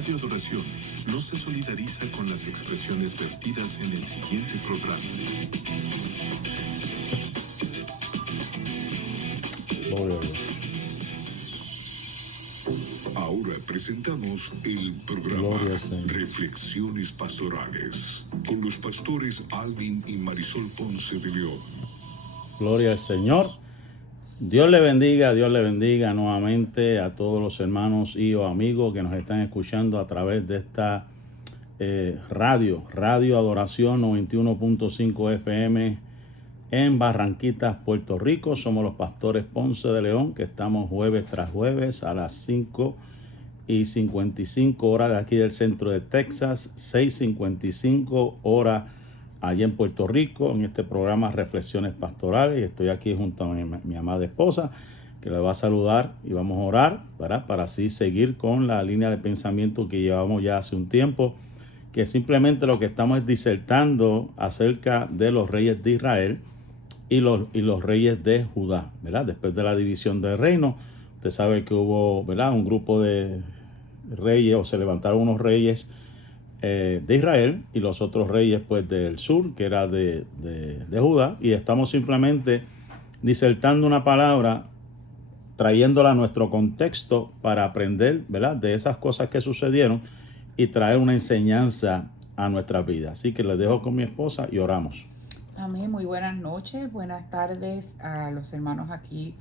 Radio Adoración no se solidariza con las expresiones vertidas en el siguiente programa. Ahora presentamos el programa Reflexiones Pastorales con los pastores Alvin y Marisol Ponce de León. Gloria al Señor. Dios le bendiga nuevamente a todos los hermanos y o amigos que nos están escuchando a través de esta Radio Adoración 91.5 FM en Barranquitas, Puerto Rico. Somos los pastores Ponce de León, que estamos jueves tras jueves a las 5:55 horas de aquí del centro de Texas, 6:55 horas allá en Puerto Rico, en este programa Reflexiones Pastorales. Y estoy aquí junto a mi amada esposa, que le va a saludar y vamos a orar, ¿verdad? Para así seguir con la línea de pensamiento que llevamos ya hace un tiempo, que simplemente lo que estamos es disertando acerca de los reyes de Israel y los reyes de Judá, ¿verdad? Después de la división del reino, usted sabe que hubo, ¿verdad?, un grupo de reyes, o se levantaron unos reyes de Israel y los otros reyes pues del sur, que era de Judá, y estamos simplemente disertando una palabra, trayéndola a nuestro contexto para aprender, ¿verdad?, de esas cosas que sucedieron y traer una enseñanza a nuestras vidas. Así que les dejo con mi esposa y oramos. Amén. Muy buenas noches, buenas tardes a los hermanos aquí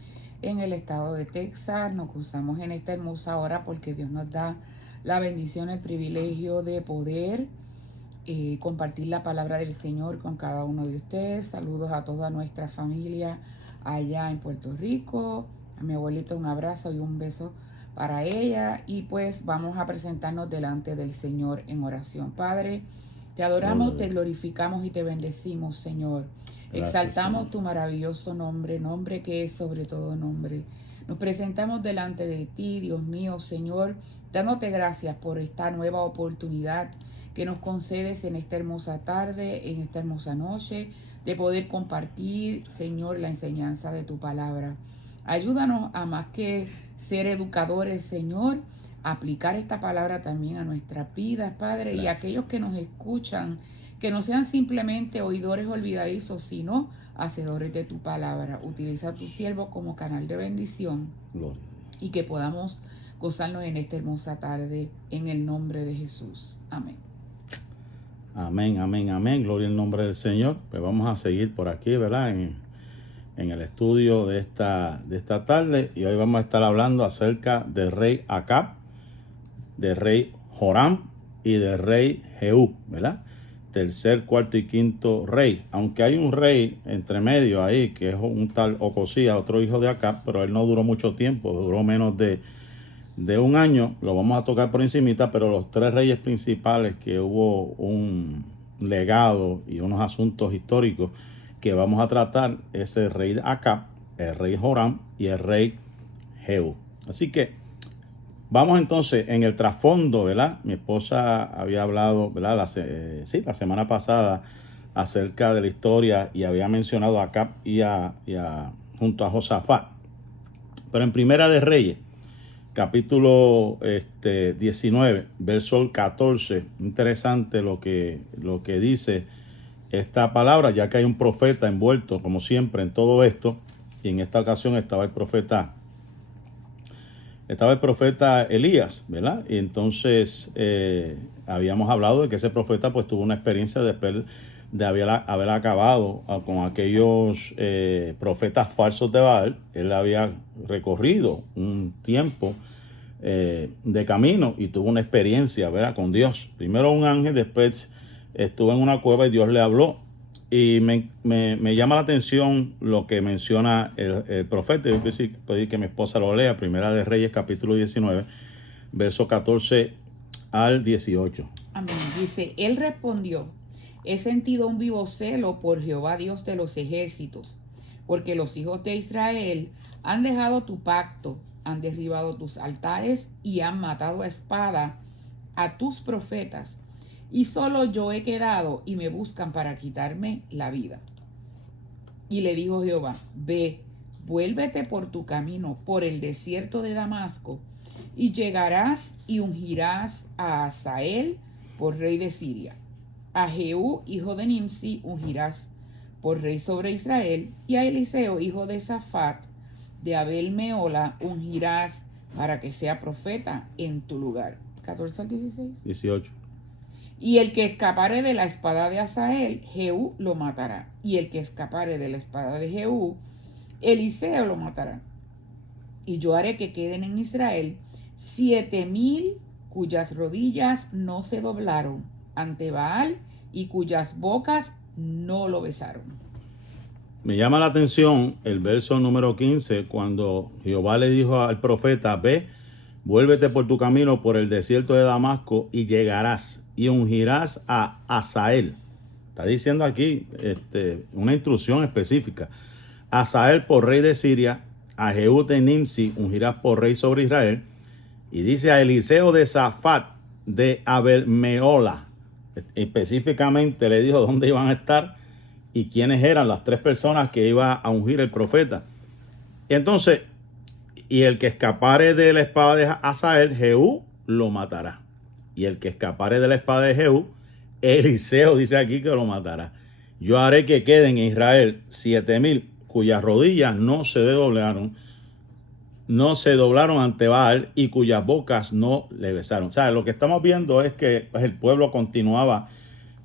en el estado de Texas. Nos cruzamos en esta hermosa hora porque Dios nos da la bendición, el privilegio de poder compartir la palabra del Señor con cada uno de ustedes. Saludos a toda nuestra familia allá en Puerto Rico. A mi abuelita un abrazo y un beso para ella. Y pues vamos a presentarnos delante del Señor en oración. Padre, te adoramos, te glorificamos y te bendecimos, Señor. Gracias, exaltamos Señor, tu maravilloso nombre, nombre que es sobre todo nombre. Nos presentamos delante de ti, Dios mío, Señor, dándote gracias por esta nueva oportunidad que nos concedes en esta hermosa tarde, en esta hermosa noche, de poder compartir, Señor, la enseñanza de tu palabra. Ayúdanos a más que ser educadores, Señor, a aplicar esta palabra también a nuestras vidas, Padre. Gracias. Y a aquellos que nos escuchan, que no sean simplemente oidores olvidadizos, sino hacedores de tu palabra. Utiliza a tu siervo como canal de bendición. Gloria. Y que podamos gozarnos en esta hermosa tarde, en el nombre de Jesús. Amén. Amén, amén, amén. Gloria al nombre del Señor. Pues vamos a seguir por aquí, ¿verdad?, en el estudio de esta tarde. Y hoy vamos a estar hablando acerca del rey Acab, del rey Joram y del rey Jehú, ¿verdad? Tercer, cuarto y quinto rey. Aunque hay un rey entre medio ahí, que es un tal Ocosías, otro hijo de Acab, pero él no duró mucho tiempo, duró menos de un año. Lo vamos a tocar por encimita, pero los tres reyes principales, que hubo un legado y unos asuntos históricos que vamos a tratar, es el rey Acab, el rey Joram y el rey Jehú. Así que vamos entonces en el trasfondo, ¿verdad? Mi esposa había hablado, ¿verdad?, la semana pasada acerca de la historia y había mencionado a Acab junto a Josafat. Pero en Primera de Reyes, capítulo 19, verso 14, interesante lo que dice esta palabra, ya que hay un profeta envuelto, como siempre, en todo esto, y en esta ocasión estaba el profeta Elías, ¿verdad? Y entonces habíamos hablado de que ese profeta pues tuvo una experiencia después de haber acabado con aquellos profetas falsos de Baal. Él había recorrido un tiempo de camino y tuvo una experiencia, ¿verdad?, con Dios. Primero un ángel, después estuvo en una cueva y Dios le habló. Y me llama la atención lo que menciona el profeta. Yo pedí que mi esposa lo lea. Primera de Reyes, capítulo 19, verso 14 al 18. Amén. Dice, él respondió: he sentido un vivo celo por Jehová Dios de los ejércitos, porque los hijos de Israel han dejado tu pacto, han derribado tus altares y han matado a espada a tus profetas. Y solo yo he quedado y me buscan para quitarme la vida. Y le dijo Jehová: ve, vuélvete por tu camino por el desierto de Damasco, y llegarás y ungirás a Hazael por rey de Siria. A Jehú, hijo de Nimsi, ungirás por rey sobre Israel, y a Eliseo, hijo de Safat, de Abel Meola, ungirás para que sea profeta en tu lugar. 14 al 16. 18. Y el que escapare de la espada de Hazael, Jehú lo matará. Y el que escapare de la espada de Jehú, Eliseo lo matará. Y yo haré que queden en Israel 7,000 cuyas rodillas no se doblaron ante Baal y cuyas bocas no lo besaron. Me llama la atención el verso número 15, cuando Jehová le dijo al profeta: ve, vuélvete por tu camino por el desierto de Damasco y llegarás y ungirás a Hazael. Está diciendo aquí una instrucción específica. Hazael por rey de Siria, a Jehú de Nimsi ungirás por rey sobre Israel. Y dice a Eliseo de Safat de Abel Meola. Específicamente le dijo dónde iban a estar y quiénes eran las 3 personas que iba a ungir el profeta. Y entonces, y el que escapare de la espada de Hazael, Jehú lo matará. Y el que escapare de la espada de Jehú, Eliseo dice aquí que lo matará. Yo haré que queden en Israel 7,000 cuyas rodillas no se doblaron ante Baal y cuyas bocas no le besaron. O sea, lo que estamos viendo es que el pueblo continuaba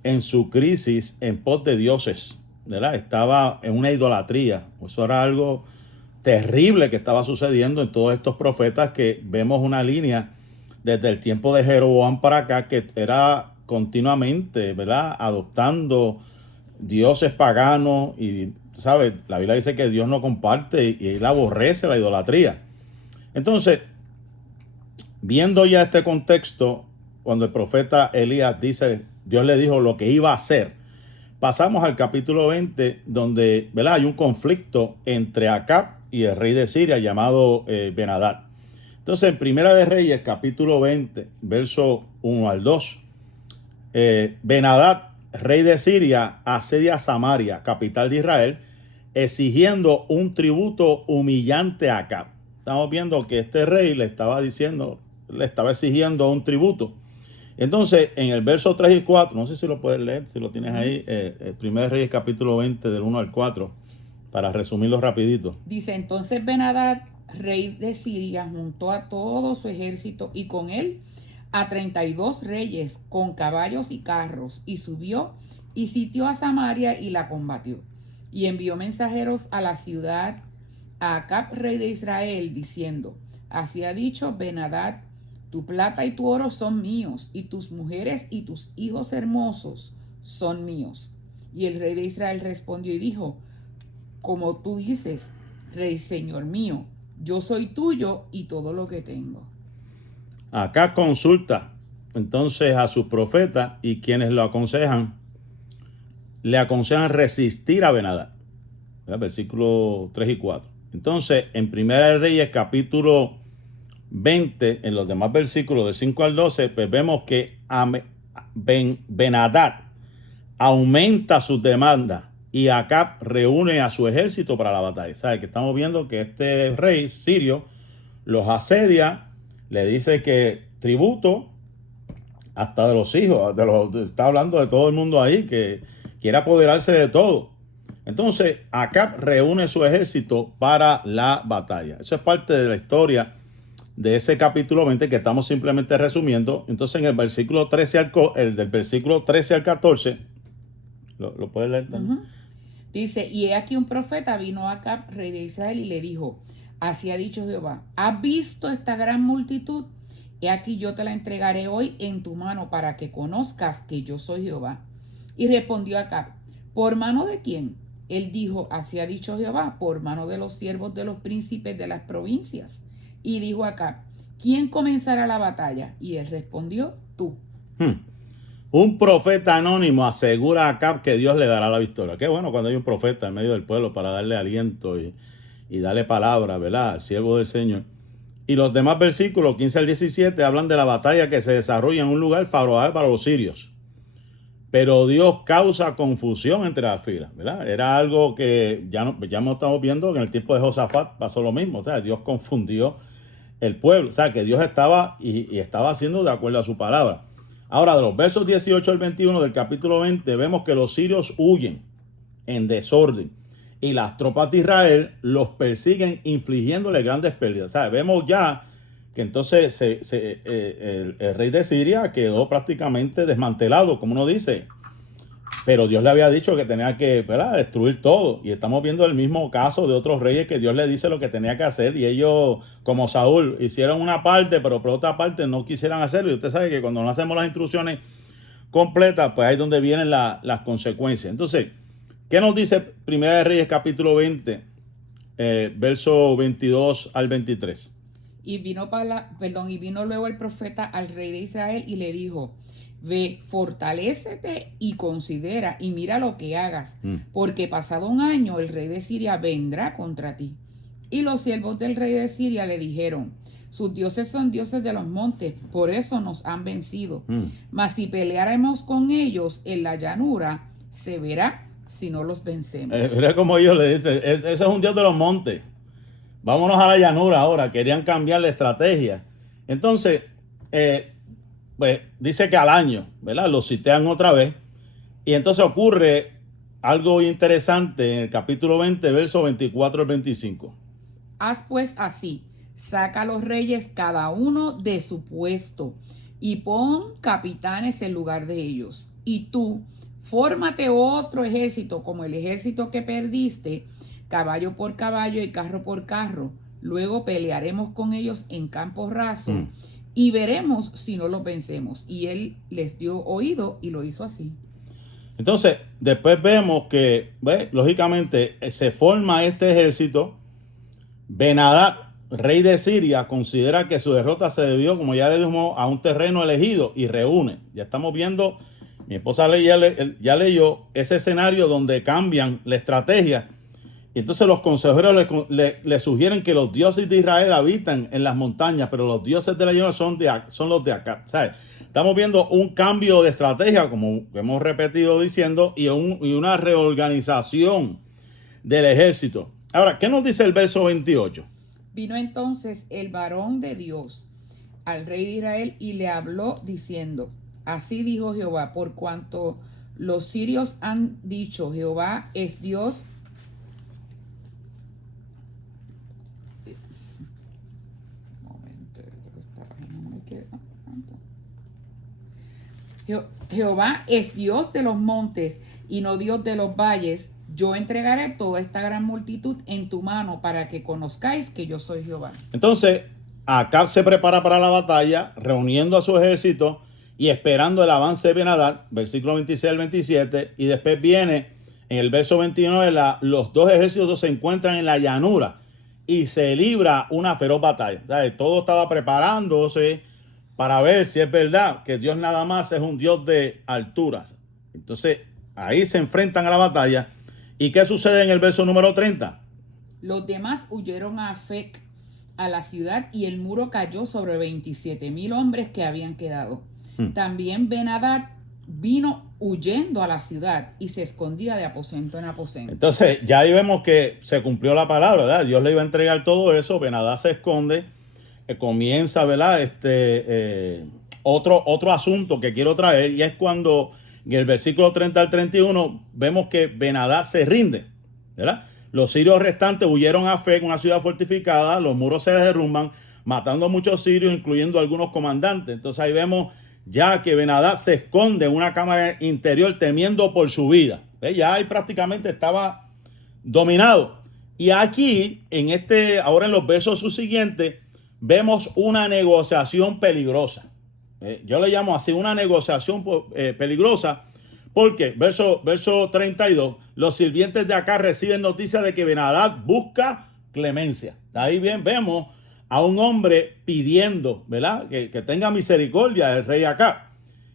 en su crisis en pos de dioses, ¿verdad? Estaba en una idolatría. Eso era algo terrible que estaba sucediendo en todos estos profetas, que vemos una línea desde el tiempo de Jeroboam para acá que era continuamente, ¿verdad?, adoptando dioses paganos. Y, ¿sabes? La Biblia dice que Dios no comparte y él aborrece la idolatría. Entonces, viendo ya este contexto, cuando el profeta Elías dice, Dios le dijo lo que iba a hacer, pasamos al capítulo 20, donde, ¿verdad?, hay un conflicto entre Acab y el rey de Siria llamado Ben-Hadad. Entonces, en Primera de Reyes, capítulo 20, verso 1 al 2, Ben-Hadad, rey de Siria, asedia Samaria, capital de Israel, exigiendo un tributo humillante a Acab. Estamos viendo que este rey le estaba exigiendo un tributo. Entonces, en el verso 3 y 4, no sé si lo puedes leer, si lo tienes ahí, Primera de Reyes, capítulo 20, del 1 al 4, para resumirlo rapidito. Dice, entonces Ben-Hadad, rey de Siria, juntó a todo su ejército y con él a 32 reyes con caballos y carros, y subió y sitió a Samaria y la combatió. Y envió mensajeros a la ciudad a Acab, rey de Israel, diciendo, así ha dicho Ben-Hadad, tu plata y tu oro son míos, y tus mujeres y tus hijos hermosos son míos. Y el rey de Israel respondió y dijo, como tú dices, rey señor mío, yo soy tuyo y todo lo que tengo. Acá consulta entonces a sus profetas, y quienes lo aconsejan, le aconsejan resistir a Ben-Hadad. Versículos 3 y 4. Entonces, en Primera de Reyes, capítulo 20, en los demás versículos de 5 al 12, pues vemos que Ben-Hadad aumenta sus demandas y Acab reúne a su ejército para la batalla. ¿Sabe? Que estamos viendo que este rey sirio los asedia, le dice que tributo, hasta de los hijos, está hablando de todo el mundo ahí, que quiere apoderarse de todo. Entonces, Acab reúne su ejército para la batalla. Eso es parte de la historia de ese capítulo 20 que estamos simplemente resumiendo. Entonces, en el versículo 13 del versículo 13 al 14, ¿lo puedes leer también? Dice, y he aquí un profeta vino a Acab, rey de Israel, y le dijo, así ha dicho Jehová, ¿has visto esta gran multitud? He aquí yo te la entregaré hoy en tu mano para que conozcas que yo soy Jehová. Y respondió Acab, ¿por mano de quién? Él dijo, así ha dicho Jehová, por mano de los siervos de los príncipes de las provincias. Y dijo Acab, ¿quién comenzará la batalla? Y él respondió, tú. Un profeta anónimo asegura a Acab que Dios le dará la victoria. Qué bueno cuando hay un profeta en medio del pueblo para darle aliento y darle palabra, ¿verdad?, al siervo del Señor. Y los demás versículos 15 al 17 hablan de la batalla que se desarrolla en un lugar favorable para los sirios. pero Dios causa confusión entre las filas, ¿verdad? Era algo que ya estamos viendo que en el tiempo de Josafat pasó lo mismo, o sea, Dios confundió el pueblo, o sea, que Dios estaba y estaba haciendo de acuerdo a su palabra. Ahora, de los versos 18 al 21 del capítulo 20, vemos que los sirios huyen en desorden y las tropas de Israel los persiguen infligiéndole grandes pérdidas. O sea, vemos ya que entonces el rey de Siria quedó prácticamente desmantelado, como uno dice. Pero Dios le había dicho que tenía que, ¿verdad?, destruir todo. Y estamos viendo el mismo caso de otros reyes que Dios le dice lo que tenía que hacer. Y ellos, como Saúl, hicieron una parte, pero por otra parte no quisieran hacerlo. Y usted sabe que cuando no hacemos las instrucciones completas, pues ahí es donde vienen las consecuencias. Entonces, ¿qué nos dice Primera de Reyes capítulo 20, verso 22 al 23? Y vino luego el profeta al rey de Israel y le dijo: ve, fortalécete y considera y mira lo que hagas, porque pasado un año el rey de Siria vendrá contra ti. Y los siervos del rey de Siria le dijeron: sus dioses son dioses de los montes, por eso nos han vencido. Mas si peleáramos con ellos en la llanura, se verá si no los vencemos. Mira como ellos le dicen, ese es un dios de los montes. Vámonos a la llanura ahora. Querían cambiar la estrategia. Entonces, pues dice que al año, ¿verdad?, lo sitian otra vez. Y entonces ocurre algo interesante en el capítulo 20, versos 24 al 25. Haz pues así: saca a los reyes cada uno de su puesto y pon capitanes en lugar de ellos. Y tú, fórmate otro ejército como el ejército que perdiste, caballo por caballo y carro por carro. Luego pelearemos con ellos en campo raso y veremos si no los vencemos. Y él les dio oído y lo hizo así. Entonces, después vemos que, lógicamente, se forma este ejército. Ben-Hadad, rey de Siria, considera que su derrota se debió, como ya le dijimos, a un terreno elegido y reúne. Ya estamos viendo, mi esposa ya leyó ese escenario donde cambian la estrategia. Y entonces los consejeros le sugieren que los dioses de Israel habitan en las montañas, pero los dioses de la llanura son los de acá. ¿Sabes? Estamos viendo un cambio de estrategia, como hemos repetido diciendo, y una reorganización del ejército. Ahora, ¿qué nos dice el verso 28? Vino entonces el varón de Dios al rey de Israel y le habló diciendo: así dijo Jehová, por cuanto los sirios han dicho, Jehová es Dios. Jehová es Dios de los montes y no Dios de los valles. Yo entregaré toda esta gran multitud en tu mano para que conozcáis que yo soy Jehová. Entonces, Acab se prepara para la batalla, reuniendo a su ejército y esperando el avance de Ben-Hadad, versículo 26 al 27, y después viene en el verso 29, los dos ejércitos se encuentran en la llanura y se libra una feroz batalla. O sea, todo estaba preparándose para ver si es verdad que Dios nada más es un Dios de alturas. Entonces, ahí se enfrentan a la batalla. ¿Y qué sucede en el verso número 30? Los demás huyeron a Afec, a la ciudad, y el muro cayó sobre 27,000 hombres que habían quedado. También Ben-Hadad vino huyendo a la ciudad y se escondía de aposento en aposento. Entonces, ya ahí vemos que se cumplió la palabra, ¿verdad? Dios le iba a entregar todo eso. Ben-Hadad se esconde. Comienza, ¿verdad? Otro asunto que quiero traer, y es cuando en el versículo 30 al 31 vemos que Ben-Hadad se rinde, ¿verdad? Los sirios restantes huyeron a Afec, una ciudad fortificada, los muros se derrumban, matando a muchos sirios, incluyendo algunos comandantes. Entonces ahí vemos ya que Ben-Hadad se esconde en una cámara interior temiendo por su vida. Ya ahí prácticamente estaba dominado. Y aquí, ahora en los versos subsiguientes, vemos una negociación peligrosa. Yo le llamo así, una negociación peligrosa, porque verso 32, los sirvientes de acá reciben noticia de que Ben-Hadad busca clemencia. Ahí bien vemos a un hombre pidiendo, ¿verdad?, que tenga misericordia del rey Acab.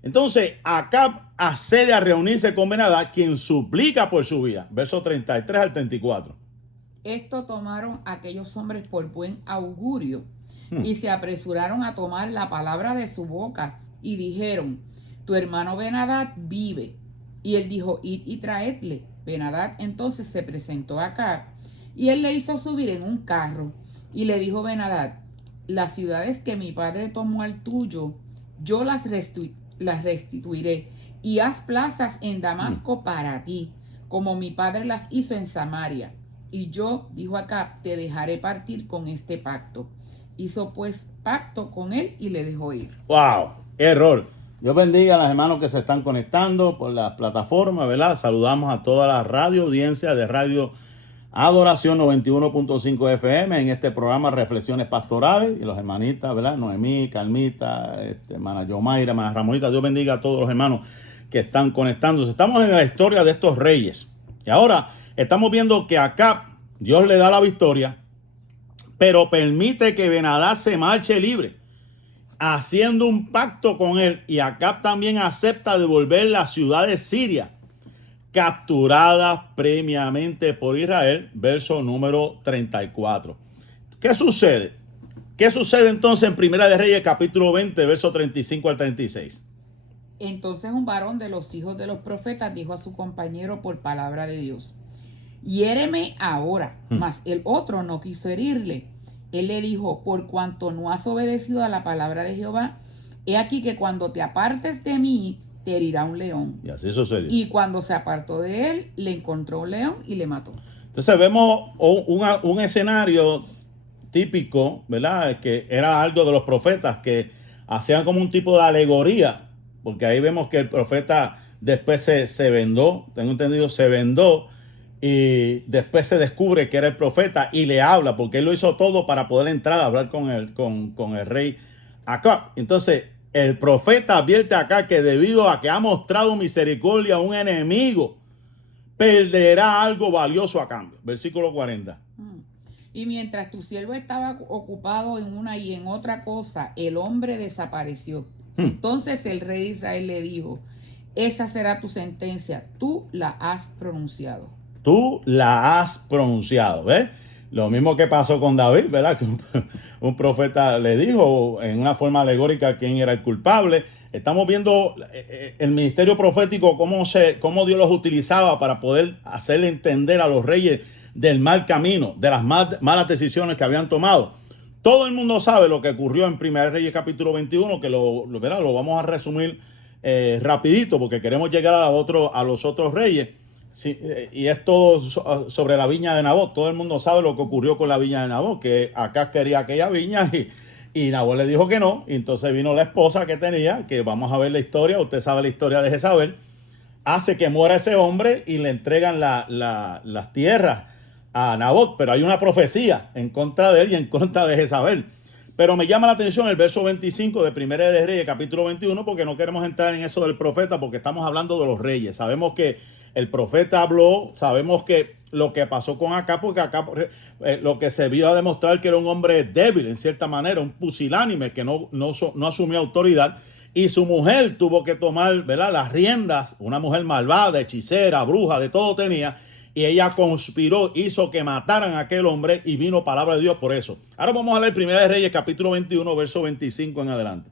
Entonces Acab accede a reunirse con Ben-Hadad, quien suplica por su vida. Verso 33 al 34. Esto tomaron aquellos hombres por buen augurio y se apresuraron a tomar la palabra de su boca y dijeron: tu hermano Ben-Hadad vive. Y él dijo, id y traedle. Ben-Hadad entonces se presentó a Acab, y él le hizo subir en un carro, y le dijo Ben-Hadad, las ciudades que mi padre tomó al tuyo, yo las restituiré, y haz plazas en Damasco para ti, como mi padre las hizo en Samaria. Y yo, dijo Acab, te dejaré partir con este pacto. Hizo pues pacto con él y le dejó ir. ¡Wow! ¡Error! Dios bendiga a los hermanos que se están conectando por las plataformas, ¿verdad? Saludamos a toda la radio audiencia de Radio Adoración 91.5 FM en este programa Reflexiones Pastorales, y los hermanitas, ¿verdad? Noemí, Calmita, hermana Yomaira, hermana Ramonita. Dios bendiga a todos los hermanos que están conectándose. Estamos en la historia de estos reyes. Y ahora estamos viendo que Acab, Dios le da la victoria, pero permite que Ben-Hadad se marche libre, haciendo un pacto con él. Y Acab también acepta devolver las ciudades sirias capturadas previamente por Israel, verso número 34. ¿Qué sucede? ¿Qué sucede entonces en Primera de Reyes, capítulo 20, verso 35 al 36? Entonces un varón de los hijos de los profetas dijo a su compañero por palabra de Dios, hiéreme ahora. Mas el otro no quiso herirle. Él le dijo, por cuanto no has obedecido a la palabra de Jehová, he aquí que cuando te apartes de mí, te herirá un león. Y así sucedió. Y cuando se apartó de él, le encontró un león y le mató. Entonces vemos un escenario típico, ¿verdad? Que era algo de los profetas que hacían como un tipo de alegoría, porque ahí vemos que el profeta después se vendó, tengo entendido, se vendó, y después se descubre que era el profeta y le habla, porque él lo hizo todo para poder entrar a hablar con el rey Acab. Entonces el profeta advierte acá que debido a que ha mostrado misericordia a un enemigo, perderá algo valioso a cambio. Versículo 40. Y mientras tu siervo estaba ocupado en una y en otra cosa, el hombre desapareció. Entonces el rey de Israel le dijo, esa será tu sentencia, tú la has pronunciado. Tú la has pronunciado, ¿ves? Lo mismo que pasó con David, ¿verdad? Que un profeta le dijo en una forma alegórica quién era el culpable. Estamos viendo el ministerio profético, cómo Dios los utilizaba para poder hacerle entender a los reyes del mal camino, de las malas decisiones que habían tomado. Todo el mundo sabe lo que ocurrió en 1 Reyes capítulo 21, que lo vamos a resumir rapidito porque queremos llegar a los otros reyes. Sí, y es todo sobre la viña de Nabot. Todo el mundo sabe lo que ocurrió con la viña de Nabot, que Acab quería aquella viña y Nabot le dijo que no. Y entonces vino la esposa que tenía, que vamos a ver la historia, usted sabe la historia de Jezabel, hace que muera ese hombre y le entregan las tierras a Nabot. Pero hay una profecía en contra de él y en contra de Jezabel. Pero me llama la atención el verso 25 de Primera de Reyes, capítulo 21, porque no queremos entrar en eso del profeta, porque estamos hablando de los reyes. Sabemos que el profeta habló, sabemos que lo que pasó con Acab, porque Acab lo que se vio a demostrar que era un hombre débil, en cierta manera, un pusilánime que no asumió autoridad, y su mujer tuvo que tomar, ¿verdad?, las riendas, una mujer malvada, hechicera, bruja, de todo tenía, y ella conspiró, hizo que mataran a aquel hombre, y vino palabra de Dios por eso. Ahora vamos a leer Primera de Reyes, capítulo 21, verso 25 en adelante.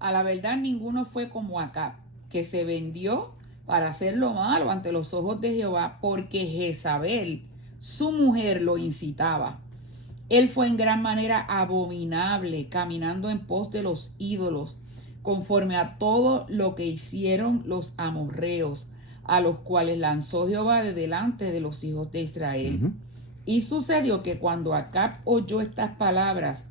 A la verdad, ninguno fue como Acab, que se vendió para hacer lo malo ante los ojos de Jehová, porque Jezabel, su mujer, lo incitaba. Él fue en gran manera abominable, caminando en pos de los ídolos, conforme a todo lo que hicieron los amorreos, a los cuales lanzó Jehová de delante de los hijos de Israel. Y sucedió que cuando Acab oyó estas palabras,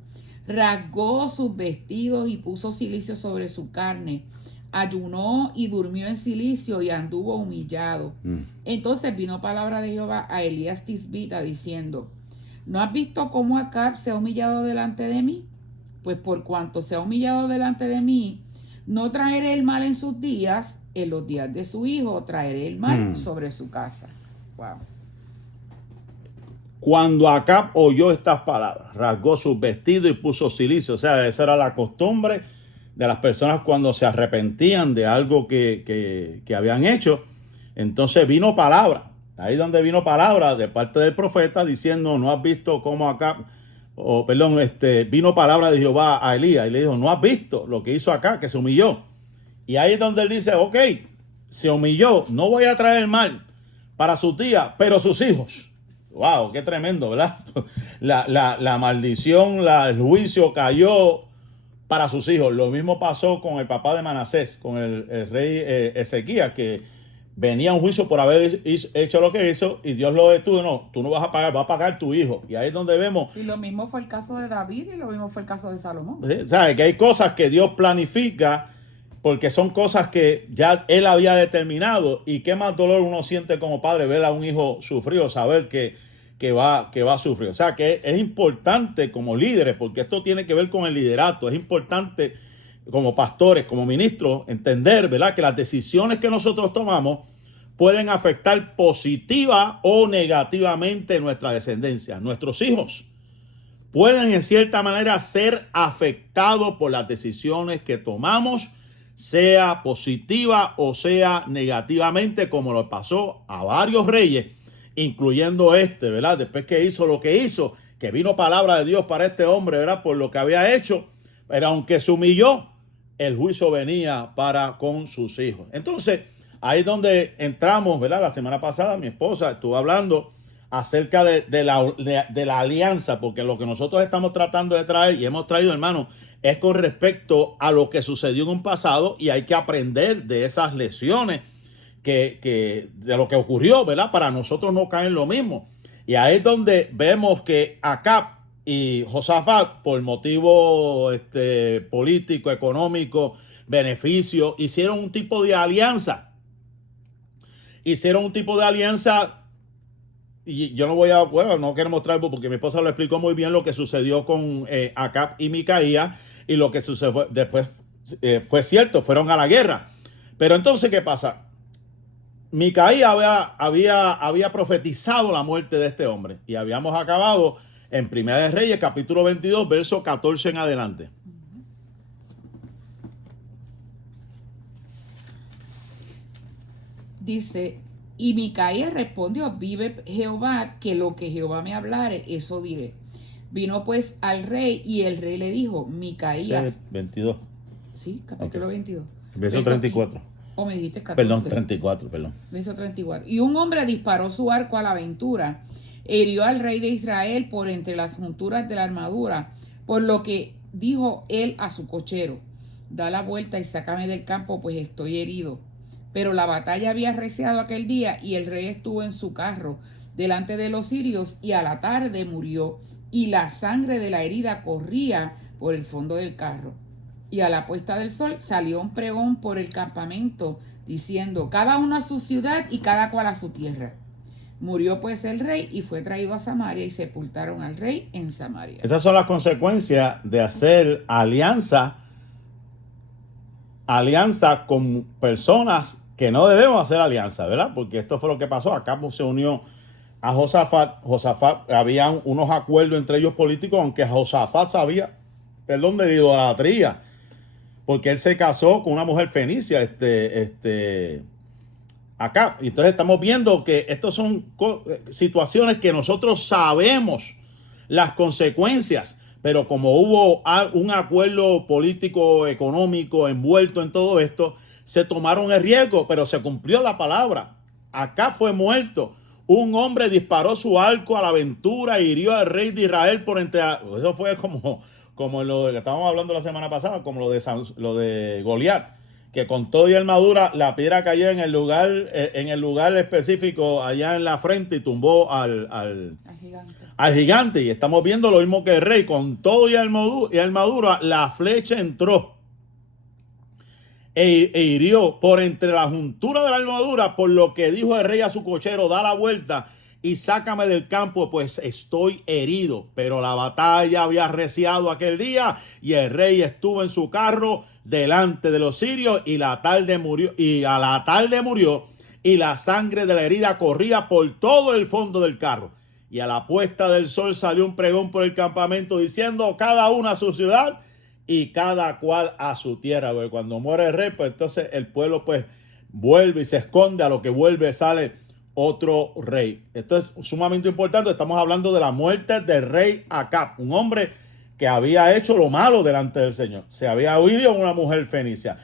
rasgó sus vestidos y puso cilicio sobre su carne, ayunó y durmió en cilicio y anduvo humillado. Entonces vino palabra de Jehová a Elías Tisbita diciendo, ¿no has visto cómo Acab se ha humillado delante de mí? Pues por cuanto se ha humillado delante de mí, no traeré el mal en sus días, en los días de su hijo traeré el mal sobre su casa. Wow. Cuando Acab oyó estas palabras, rasgó sus vestidos y puso cilicio. O sea, esa era la costumbre de las personas cuando se arrepentían de algo que habían hecho. Entonces vino palabra, ahí donde vino palabra de parte del profeta diciendo, ¿no has visto cómo Acab, vino palabra de Jehová a Elías y le dijo, ¿no has visto lo que hizo acá, que se humilló? Y ahí es donde él dice, ok, se humilló, no voy a traer mal para su tía, pero sus hijos. Wow, qué tremendo, ¿verdad? La maldición, el juicio cayó para sus hijos. Lo mismo pasó con el papá de Manasés, con el rey Ezequías, que venía un juicio por haber hecho lo que hizo y Dios lo detuvo. No, tú no vas a pagar, va a pagar tu hijo. Y ahí es donde vemos. Y lo mismo fue el caso de David y lo mismo fue el caso de Salomón. ¿Sabes? Que hay cosas que Dios planifica porque son cosas que ya Él había determinado. Y qué más dolor uno siente como padre ver a un hijo sufrir o saber que va a sufrir. O sea, que es importante como líderes, porque esto tiene que ver con el liderato. Es importante como pastores, como ministros, entender, ¿verdad?, que las decisiones que nosotros tomamos pueden afectar positiva o negativamente nuestra descendencia. Nuestros hijos pueden en cierta manera ser afectados por las decisiones que tomamos, sea positiva o sea negativamente, como lo pasó a varios reyes, incluyendo ¿verdad? Después que hizo lo que hizo, que vino palabra de Dios para este hombre, ¿verdad? Por lo que había hecho, pero aunque se humilló, el juicio venía para con sus hijos. Entonces, ahí es donde entramos, ¿verdad? La semana pasada mi esposa estuvo hablando acerca de la alianza, porque lo que nosotros estamos tratando de traer y hemos traído, hermano, es con respecto a lo que sucedió en un pasado y hay que aprender de esas lecciones de lo que ocurrió, ¿verdad? Para nosotros no caer en lo mismo. Y ahí es donde vemos que Acab y Josafat, por motivo político, económico, beneficio, hicieron un tipo de alianza. Y yo no voy a, bueno, no quiero mostrarlo porque mi esposa lo explicó muy bien lo que sucedió con Acab y Micaía y lo que sucedió después fue cierto, fueron a la guerra. Pero entonces, ¿qué pasa? Micaía había profetizado la muerte de este hombre y habíamos acabado en Primera de Reyes, capítulo 22, verso 14 en adelante. Dice, y Micaía respondió, vive Jehová, que lo que Jehová me hablare, eso diré. Vino pues al rey y el rey le dijo, Micaías. 22. Sí, capítulo 22. Verso 34. O me dijiste 14. Perdón, 34, perdón. Verso 34. Y un hombre disparó su arco a la aventura, hirió al rey de Israel por entre las junturas de la armadura, por lo que dijo él a su cochero, da la vuelta y sácame del campo, pues estoy herido. Pero la batalla había arreciado aquel día y el rey estuvo en su carro delante de los sirios y a la tarde murió y la sangre de la herida corría por el fondo del carro. Y a la puesta del sol salió un pregón por el campamento diciendo, cada uno a su ciudad y cada cual a su tierra. Murió pues el rey y fue traído a Samaria y sepultaron al rey en Samaria. Esas son las consecuencias de hacer alianza con personas que no debemos hacer alianza, ¿verdad? Porque esto fue lo que pasó. Acá se unió a Josafat. Había unos acuerdos entre ellos políticos, aunque Josafat sabía, de idolatría, porque él se casó con una mujer fenicia, acá. Y entonces estamos viendo que estas son situaciones que nosotros sabemos las consecuencias, pero como hubo un acuerdo político, económico envuelto en todo esto, se tomaron el riesgo, pero se cumplió la palabra. Acá fue muerto. Un hombre disparó su arco a la aventura e hirió al rey de Israel por entre... Eso fue como lo que estábamos hablando la semana pasada, como lo de Goliat, que con todo y armadura la piedra cayó en el lugar específico allá en la frente y tumbó al gigante. Y estamos viendo lo mismo que el rey, con todo y armadura, la flecha entró e hirió por entre la juntura de la armadura, por lo que dijo el rey a su cochero, da la vuelta y sácame del campo, pues estoy herido. Pero la batalla había arreciado aquel día y el rey estuvo en su carro delante de los sirios y a la tarde murió y la sangre de la herida corría por todo el fondo del carro. Y a la puesta del sol salió un pregón por el campamento diciendo, cada uno a su ciudad y cada cual a su tierra. Porque cuando muere el rey, pues entonces el pueblo pues vuelve y se esconde, a lo que vuelve sale otro rey. Esto es sumamente importante. Estamos hablando de la muerte del rey Acab, un hombre que había hecho lo malo delante del Señor. Se había huido con una mujer fenicia.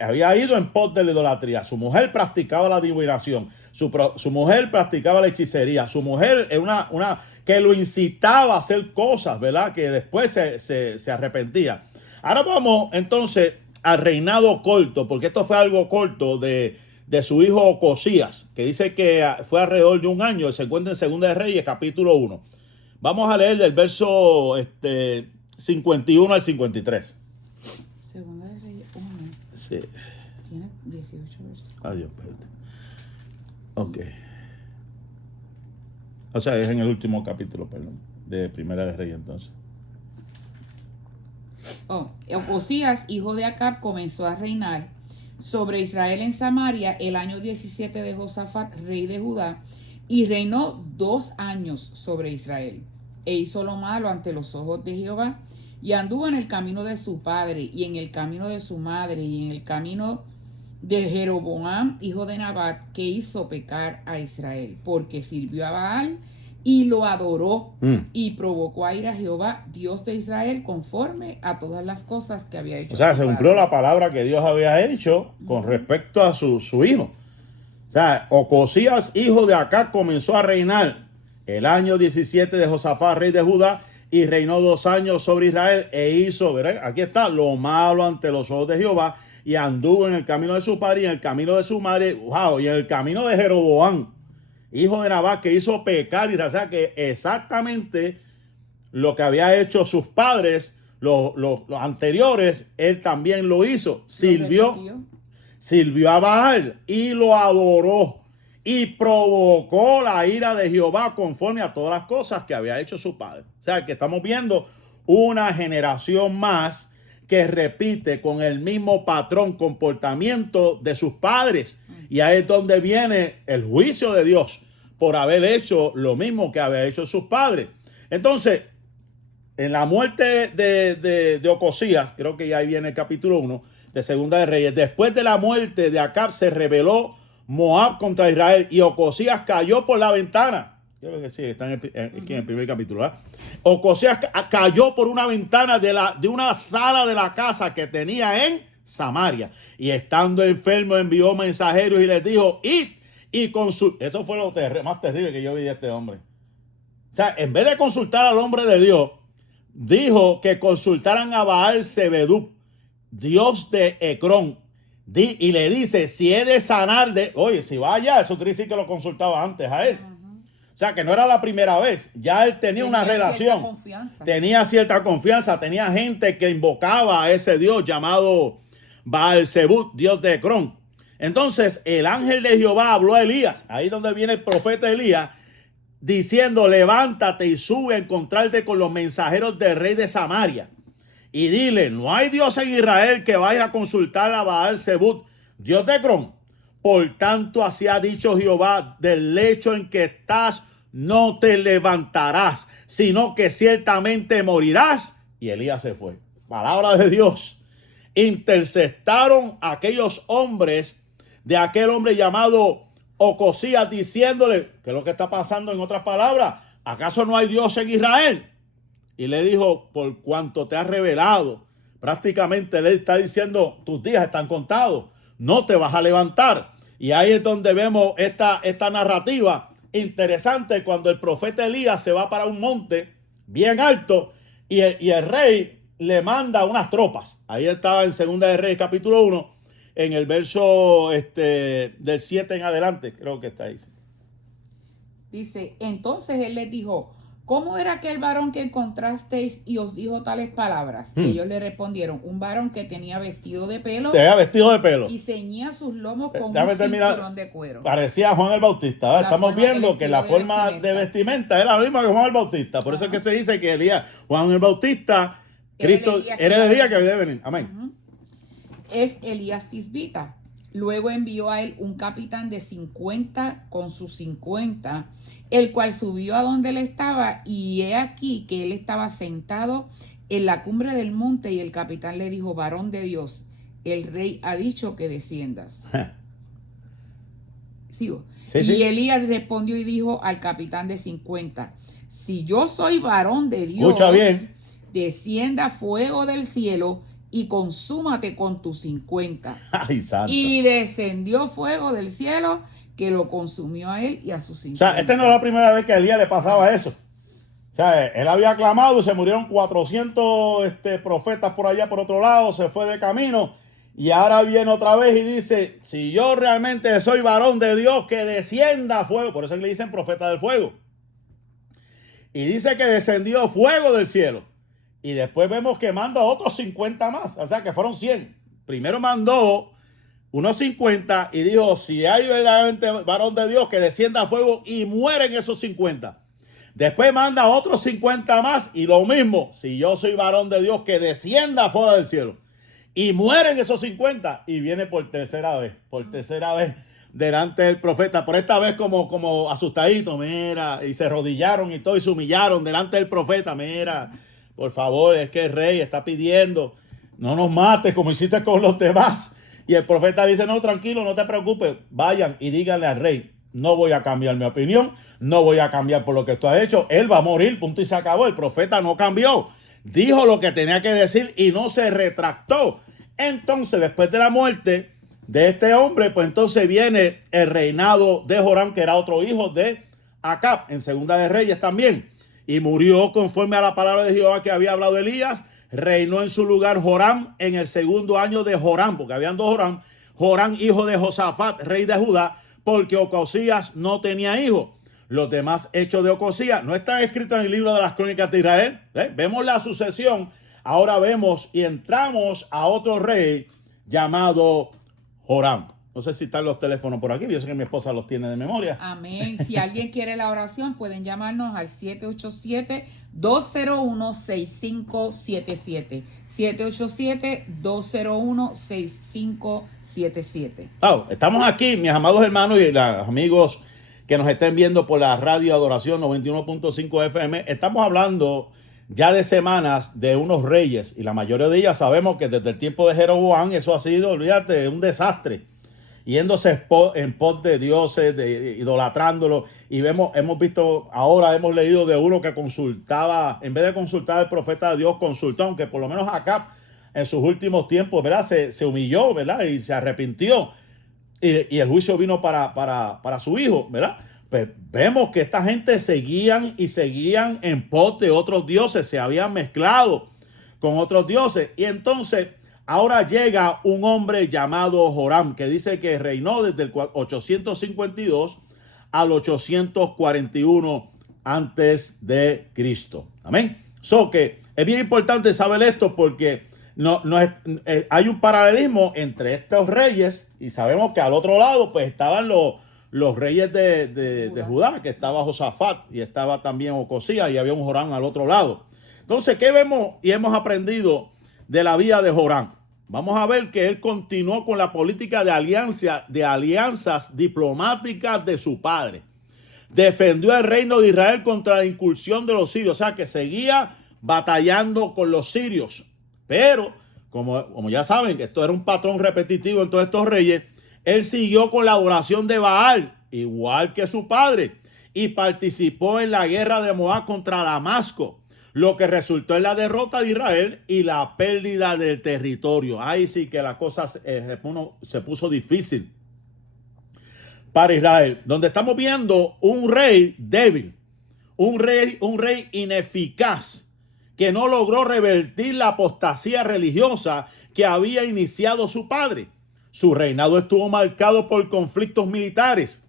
Había ido en pos de la idolatría. Su mujer practicaba la adivinación. Su mujer practicaba la hechicería. Su mujer es una que lo incitaba a hacer cosas, ¿verdad? Que después se arrepentía. Ahora vamos entonces al reinado corto, porque esto fue algo corto de su hijo Ocosías, que dice que fue alrededor de un año. Se encuentra en Segunda de Reyes, capítulo 1. Vamos a leer del verso 51 al 53. Segunda de Reyes 1. Sí. Tiene 18 versos. Adiós, espérate. Ok. O sea, es en el último capítulo, perdón, de Primera de Reyes entonces. Ocosías, hijo de Acab, comenzó a reinar sobre Israel en Samaria el año 17 de Josafat, rey de Judá, y reinó 2 años sobre Israel. E hizo lo malo ante los ojos de Jehová, y anduvo en el camino de su padre, y en el camino de su madre, y en el camino de Jeroboam, hijo de Nabat, que hizo pecar a Israel, porque sirvió a Baal y lo adoró, y provocó a ir a Jehová, Dios de Israel, conforme a todas las cosas que había hecho. O sea, se cumplió la palabra que Dios había hecho con respecto a su hijo. O sea, Ocosías, hijo de Acab, comenzó a reinar el año 17 de Josafat, rey de Judá, y reinó 2 años sobre Israel, e hizo, ¿verdad? Aquí está, lo malo ante los ojos de Jehová, y anduvo en el camino de su padre y en el camino de su madre, y en el camino de Jeroboam, hijo de Nabat, que hizo pecar. O sea, que exactamente lo que había hecho sus padres, los anteriores, él también lo hizo. Sirvió a Baal y lo adoró, y provocó la ira de Jehová conforme a todas las cosas que había hecho su padre. O sea, que estamos viendo una generación más que repite con el mismo patrón, comportamiento de sus padres. Y ahí es donde viene el juicio de Dios por haber hecho lo mismo que había hecho sus padres. Entonces, en la muerte de Ocosías, creo que ya ahí viene el capítulo 1 de Segunda de Reyes, después de la muerte de Acab se rebeló Moab contra Israel, y Ocosías cayó por la ventana. Creo que sí, está aquí en el primer capítulo, ¿verdad? Ocosías cayó por una ventana de una sala de la casa que tenía en Samaria, y estando enfermo envió mensajeros y les dijo: id y consultad. Eso fue lo más terrible que yo vi de este hombre. O sea, en vez de consultar al hombre de Dios, dijo que consultaran a Baal Zebedub, dios de Ecrón, y le dice: si he de sanar de... Oye, si vaya, eso quiere decir que lo consultaba antes a él. O sea, que no era la primera vez. Ya él tenía una relación. Tenía cierta confianza. Tenía gente que invocaba a ese dios llamado Baal Zebub, dios de Ecrón. Entonces, el ángel de Jehová habló a Elías. Ahí donde viene el profeta Elías, diciendo: levántate y sube a encontrarte con los mensajeros del rey de Samaria. Y dile: no hay Dios en Israel que vaya a consultar a Baal Zebub, dios de Ecrón. Por tanto, así ha dicho Jehová: del lecho en que estás no te levantarás, sino que ciertamente morirás. Y Elías se fue. Palabra de Dios. Interceptaron aquellos hombres de aquel hombre llamado Ocosías, diciéndole: ¿qué es lo que está pasando? En otras palabras, ¿acaso no hay Dios en Israel? Y le dijo: por cuanto te has revelado. Prácticamente le está diciendo: tus días están contados, no te vas a levantar. Y ahí es donde vemos esta narrativa interesante, cuando el profeta Elías se va para un monte bien alto, y el rey le manda unas tropas. Ahí estaba en Segunda de Reyes capítulo 1, en el verso del 7 en adelante, creo que está ahí. Dice: entonces él les dijo: ¿cómo era aquel varón que encontrasteis y os dijo tales palabras? Ellos le respondieron: un varón que tenía vestido de pelo. Tenía vestido de pelo. Y ceñía sus lomos con un cinturón de cuero. Parecía Juan el Bautista, ¿verdad? Estamos viendo que la forma de vestimenta era la misma que Juan el Bautista. Por eso es que se dice que Juan el Bautista, Cristo, era el día que había de venir. Amén. Es Elías Tisbita. Luego envió a él un capitán de 50 con sus 50, el cual subió a donde él estaba, y he aquí que él estaba sentado en la cumbre del monte, y el capitán le dijo: varón de Dios, el rey ha dicho que desciendas. ¿Sigo? Sí. Elías respondió y dijo al capitán de 50: si yo soy varón de Dios, escucha bien, descienda fuego del cielo y consúmate con tus 50. Ay, santo. Y descendió fuego del cielo que lo consumió a él y a sus 50. O sea, esta no es la primera vez que a Elías le pasaba eso. O sea, él había clamado, se murieron 400 profetas por allá por otro lado, se fue de camino y ahora viene otra vez y dice, si yo realmente soy varón de Dios, que descienda fuego. Por eso le dicen profeta del fuego. Y dice que descendió fuego del cielo. Y después vemos que manda otros 50 más. O sea, que fueron 100. Primero mandó unos 50 y dijo, si hay verdaderamente varón de Dios, que descienda fuego y mueren esos 50. Después manda otros 50 más y lo mismo, si yo soy varón de Dios, que descienda fuera del cielo. Y mueren esos 50 y viene por tercera vez delante del profeta, por esta vez como asustadito, mira, y se arrodillaron y todo y se humillaron delante del profeta, mira, por favor, es que el rey está pidiendo, no nos mates como hiciste con los demás. Y el profeta dice, no, tranquilo, no te preocupes, vayan y díganle al rey, no voy a cambiar mi opinión, no voy a cambiar por lo que tú has hecho, él va a morir, punto y se acabó. El profeta no cambió, dijo lo que tenía que decir y no se retractó. Entonces, después de la muerte de este hombre, pues entonces viene el reinado de Joram, que era otro hijo de Acab, en Segunda de Reyes también, y murió conforme a la palabra de Jehová que había hablado Elías. Reinó en su lugar Joram en el segundo año de Joram, porque habían dos Joram. Joram, hijo de Josafat, rey de Judá, porque Ocosías no tenía hijo. Los demás hechos de Ocosías no están escritos en el libro de las crónicas de Israel. Vemos la sucesión. Ahora vemos y entramos a otro rey llamado Joram. No sé si están los teléfonos por aquí. Yo sé que mi esposa los tiene de memoria. Amén. Si alguien quiere la oración, pueden llamarnos al 787-201-6577. 787-201-6577. Oh, estamos aquí, mis amados hermanos y los amigos que nos estén viendo por la radio Adoración 91.5 FM. Estamos hablando ya de semanas de unos reyes y la mayoría de ellas sabemos que desde el tiempo de Jeroboam eso ha sido, olvídate, un desastre. Yéndose en pos de dioses, idolatrándolo. Y hemos visto, ahora hemos leído de uno que consultaba, en vez de consultar al profeta de Dios, consultó, aunque por lo menos Acab en sus últimos tiempos, ¿verdad? Se humilló, ¿verdad? Y se arrepintió. Y el juicio vino para su hijo, ¿verdad? Pues vemos que esta gente seguían en pos de otros dioses, se habían mezclado con otros dioses. Y entonces ahora llega un hombre llamado Joram, que dice que reinó desde el 852 al 841 antes de Cristo. Amén. So que es bien importante saber esto porque hay un paralelismo entre estos reyes y sabemos que al otro lado pues estaban los reyes de Judá, que estaba Josafat y estaba también Ocosías y había un Joram al otro lado. Entonces, ¿qué vemos y hemos aprendido de la vida de Joram? Vamos a ver que él continuó con la política de alianzas diplomáticas de su padre. Defendió el reino de Israel contra la incursión de los sirios, o sea que seguía batallando con los sirios. Pero, como ya saben, que esto era un patrón repetitivo en todos estos reyes, él siguió con la adoración de Baal, igual que su padre, y participó en la guerra de Moab contra Damasco, lo que resultó en la derrota de Israel y la pérdida del territorio. Ahí sí que la cosa se puso difícil para Israel, donde estamos viendo un rey débil, un rey ineficaz, que no logró revertir la apostasía religiosa que había iniciado su padre. Su reinado estuvo marcado por conflictos militares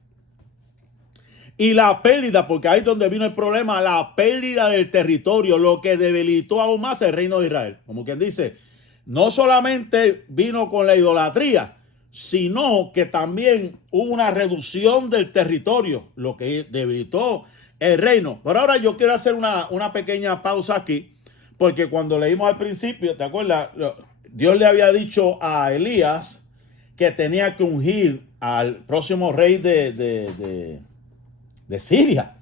y la pérdida, porque ahí es donde vino el problema, la pérdida del territorio, lo que debilitó aún más el reino de Israel. Como quien dice, no solamente vino con la idolatría, sino que también hubo una reducción del territorio, lo que debilitó el reino. Pero ahora yo quiero hacer una pequeña pausa aquí, porque cuando leímos al principio, ¿te acuerdas? Dios le había dicho a Elías que tenía que ungir al próximo rey de Siria.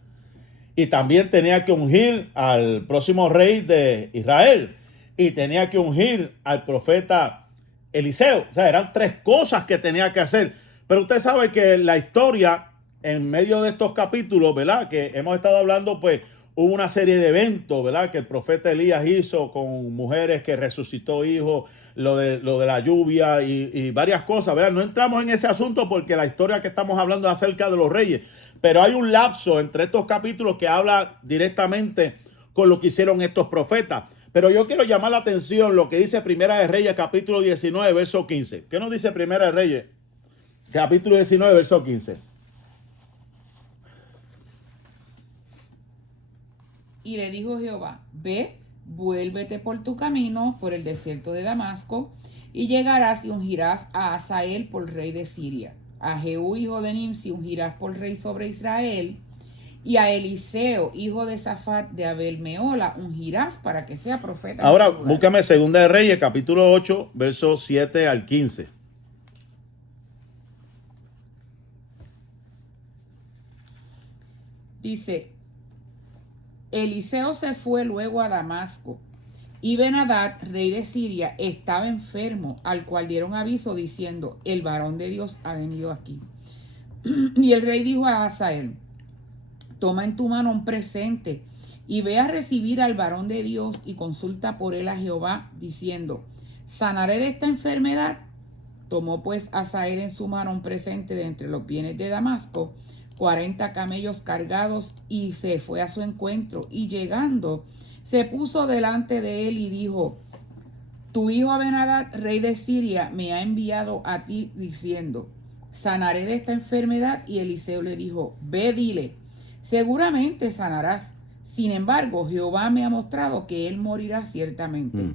Y también tenía que ungir al próximo rey de Israel. Y tenía que ungir al profeta Eliseo. O sea, eran tres cosas que tenía que hacer. Pero usted sabe que la historia, en medio de estos capítulos, ¿verdad? Que hemos estado hablando, pues, hubo una serie de eventos, ¿verdad?, que el profeta Elías hizo con mujeres, que resucitó hijos, lo de la lluvia y varias cosas, ¿verdad? No entramos en ese asunto porque la historia que estamos hablando es acerca de los reyes, pero hay un lapso entre estos capítulos que habla directamente con lo que hicieron estos profetas. Pero yo quiero llamar la atención lo que dice Primera de Reyes, capítulo 19, verso 15. ¿Qué nos dice Primera de Reyes, capítulo 19, verso 15? Y le dijo Jehová, ve, vuélvete por tu camino, por el desierto de Damasco, y llegarás y ungirás a Hazael por rey de Siria. A Jehú, hijo de Nimsi, ungirás por rey sobre Israel. Y a Eliseo, hijo de Safat de Abel Meola, ungirás para que sea profeta. Ahora, búscame Segunda de Reyes, capítulo 8, versos 7 al 15. Dice, Eliseo se fue luego a Damasco, y Ben-Hadad, rey de Siria, estaba enfermo, al cual dieron aviso diciendo, el varón de Dios ha venido aquí. Y el rey dijo a Hazael, toma en tu mano un presente y ve a recibir al varón de Dios y consulta por él a Jehová, diciendo, ¿sanaré de esta enfermedad? Tomó pues Hazael en su mano un presente de entre los bienes de Damasco, 40 camellos cargados, y se fue a su encuentro, y llegando, se puso delante de él y dijo, tu hijo Ben-Hadad, rey de Siria, me ha enviado a ti diciendo, sanaré de esta enfermedad. Y Eliseo le dijo, ve, dile, seguramente sanarás. Sin embargo, Jehová me ha mostrado que él morirá ciertamente.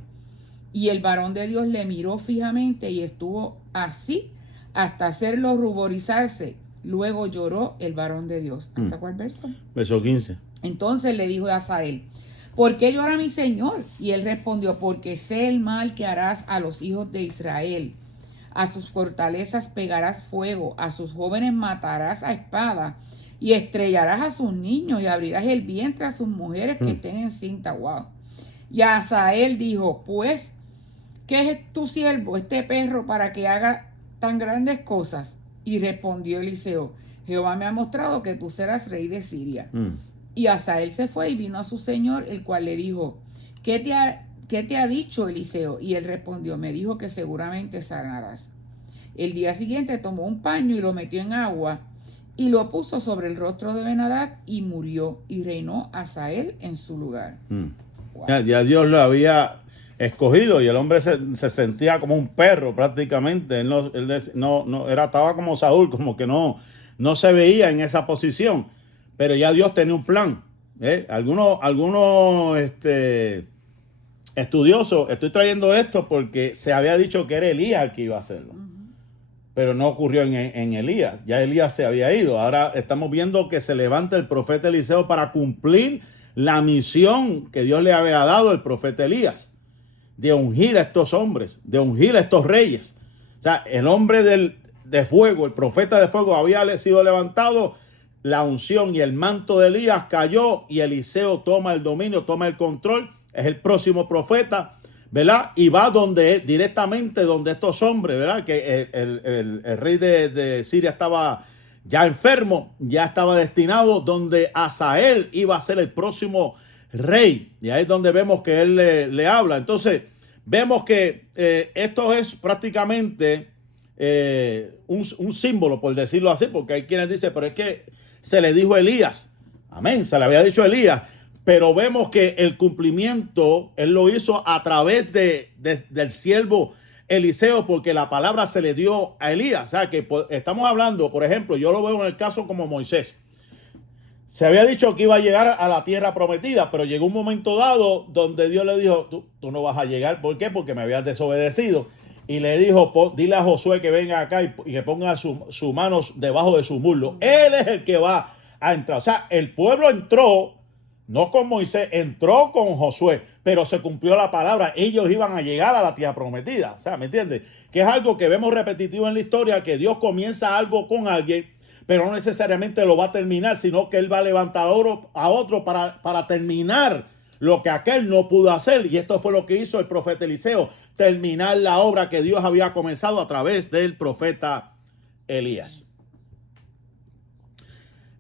Y el varón de Dios le miró fijamente y estuvo así hasta hacerlo ruborizarse. Luego lloró el varón de Dios. ¿Hasta cuál verso? Verso 15. Entonces le dijo a Hazael, ¿por qué llora mi señor? Y él respondió, porque sé el mal que harás a los hijos de Israel. A sus fortalezas pegarás fuego, a sus jóvenes matarás a espada, y estrellarás a sus niños, y abrirás el vientre a sus mujeres que estén encinta. Wow. Y Hazael dijo, pues, ¿qué es tu siervo, este perro, para que haga tan grandes cosas? Y respondió Eliseo, Jehová me ha mostrado que tú serás rey de Siria. Y Hazael se fue y vino a su señor, el cual le dijo, ¿qué te ha dicho Eliseo? Y él respondió, me dijo que seguramente sanarás. El día siguiente tomó un paño y lo metió en agua y lo puso sobre el rostro de Ben-Hadad y murió, y reinó Hazael en su lugar. Wow. Ya Dios lo había escogido y el hombre se sentía como un perro prácticamente. Él estaba como Saúl, como que no se veía en esa posición, pero ya Dios tenía un plan. Algunos estudiosos, estoy trayendo esto porque se había dicho que era Elías el que iba a hacerlo, pero no ocurrió en Elías. Ya Elías se había ido. Ahora estamos viendo que se levanta el profeta Eliseo para cumplir la misión que Dios le había dado al profeta Elías, de ungir a estos hombres, de ungir a estos reyes. O sea, el hombre de fuego, el profeta de fuego había sido levantado, la unción y el manto de Elías cayó y Eliseo toma el dominio, toma el control, es el próximo profeta, ¿verdad? Y va directamente donde estos hombres, ¿verdad? Que el rey de Siria estaba ya enfermo, ya estaba destinado, donde Hazael iba a ser el próximo rey. Y ahí es donde vemos que él le habla. Entonces, vemos que esto es prácticamente un símbolo, por decirlo así, porque hay quienes dicen, pero es que se le dijo a Elías. Amén, se le había dicho a Elías. Pero vemos que el cumplimiento, él lo hizo a través del siervo Eliseo, porque la palabra se le dio a Elías. O sea, que estamos hablando, por ejemplo, yo lo veo en el caso como Moisés. Se había dicho que iba a llegar a la tierra prometida, pero llegó un momento dado donde Dios le dijo, tú no vas a llegar. ¿Por qué? Porque me habías desobedecido. Y le dijo, dile a Josué que venga acá y que ponga sus manos debajo de su muslo. Él es el que va a entrar. O sea, el pueblo entró, no con Moisés, entró con Josué, pero se cumplió la palabra. Ellos iban a llegar a la tierra prometida. O sea, ¿me entiendes? Que es algo que vemos repetitivo en la historia, que Dios comienza algo con alguien, pero no necesariamente lo va a terminar, sino que Él va a levantar a otro para terminar lo que aquel no pudo hacer. Y esto fue lo que hizo el profeta Eliseo, terminar la obra que Dios había comenzado a través del profeta Elías.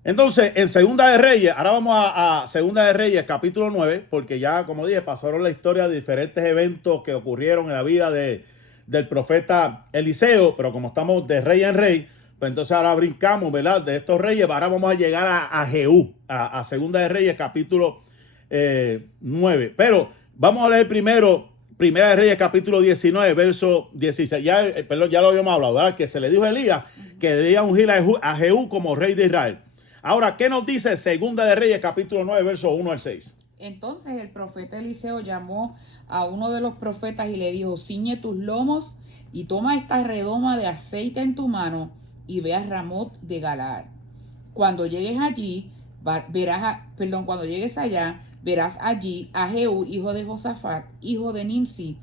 Entonces, en Segunda de Reyes, ahora vamos a Segunda de Reyes, capítulo 9, porque ya, como dije, pasaron la historia de diferentes eventos que ocurrieron en la vida del profeta Eliseo, pero como estamos de rey en rey, pues entonces ahora brincamos, ¿verdad? De estos reyes, ahora vamos a llegar a Jehú, a Segunda de Reyes, capítulo 9. Pero vamos a leer primero Primera de Reyes, capítulo 19, verso 16. Ya, perdón, ya lo habíamos hablado, ¿verdad? Que se le dijo a Elías que debía ungir a Jehú como rey de Israel. Ahora, ¿qué nos dice Segunda de Reyes, capítulo 9, versos 1 al 6? Entonces el profeta Eliseo llamó a uno de los profetas y le dijo: ciñe tus lomos y toma esta redoma de aceite en tu mano y ve a Ramot de Galaad. Cuando llegues allí, cuando llegues allá, verás allí a Jehú, hijo de Josafat, hijo de Nimsi,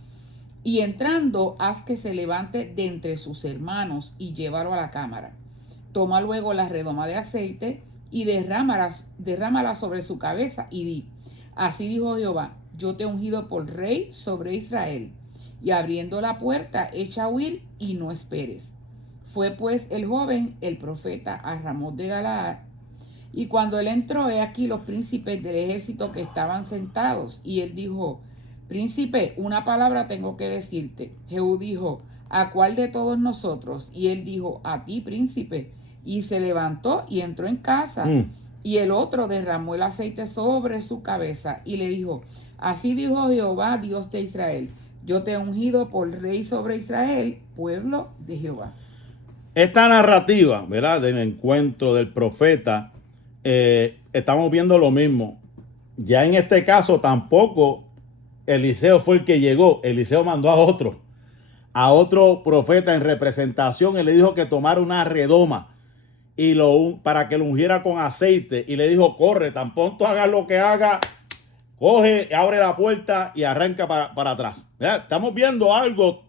y entrando, haz que se levante de entre sus hermanos y llévalo a la cámara. Toma luego la redoma de aceite y derrámala sobre su cabeza y di: así dijo Jehová, yo te he ungido por rey sobre Israel. Y abriendo la puerta, echa a huir y no esperes. Fue pues el joven, el profeta, a Ramot de Galaad. Y cuando él entró, he aquí los príncipes del ejército que estaban sentados. Y él dijo: príncipe, una palabra tengo que decirte. Jehú dijo: ¿a cuál de todos nosotros? Y él dijo: a ti, príncipe. Y se levantó y entró en casa. Y el otro derramó el aceite sobre su cabeza y le dijo: así dijo Jehová, Dios de Israel, yo te he ungido por rey sobre Israel, pueblo de Jehová. Esta narrativa, ¿verdad?, del encuentro del profeta, estamos viendo lo mismo. Ya en este caso tampoco Eliseo fue el que llegó. Eliseo mandó a otro profeta en representación y le dijo que tomara una redoma y para que lo ungiera con aceite, y le dijo: corre, tan pronto haga lo que haga, coge, abre la puerta y arranca para atrás. ¿Verdad? Estamos viendo algo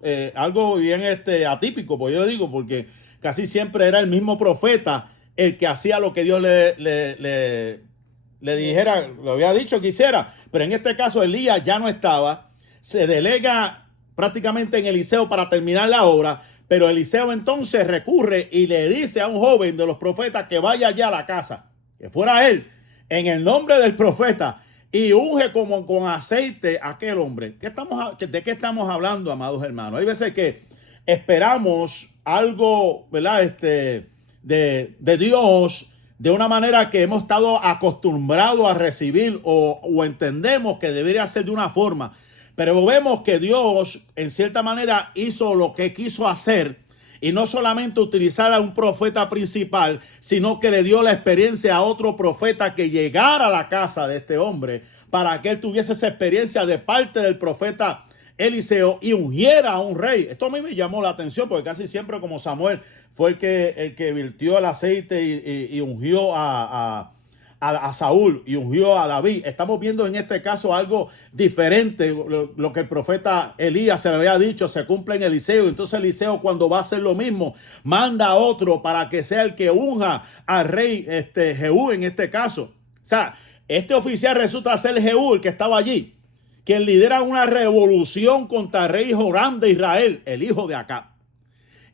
bien atípico, pues yo le digo, porque casi siempre era el mismo profeta el que hacía lo que Dios le dijera, lo había dicho que hiciera. Pero en este caso Elías ya no estaba, se delega prácticamente en Eliseo para terminar la obra. Pero Eliseo entonces recurre y le dice a un joven de los profetas que vaya allá a la casa, que fuera él, en el nombre del profeta, y unge como con aceite a aquel hombre. ¿De qué estamos hablando, amados hermanos? Hay veces que esperamos algo, ¿verdad?, de Dios de una manera que hemos estado acostumbrados a recibir o entendemos que debería ser de una forma. Pero vemos que Dios, en cierta manera, hizo lo que quiso hacer, y no solamente utilizar a un profeta principal, sino que le dio la experiencia a otro profeta que llegara a la casa de este hombre para que él tuviese esa experiencia de parte del profeta Eliseo y ungiera a un rey. Esto a mí me llamó la atención, porque casi siempre, como Samuel fue el que virtió el aceite y ungió a Saúl y ungió a David, estamos viendo en este caso algo diferente. Lo que el profeta Elías se le había dicho se cumple en Eliseo. Entonces Eliseo, cuando va a hacer lo mismo, manda a otro para que sea el que unja al rey Jehú en este caso. O sea, este oficial resulta ser Jehú, el que estaba allí, quien lidera una revolución contra el rey Joram de Israel, el hijo de Acab,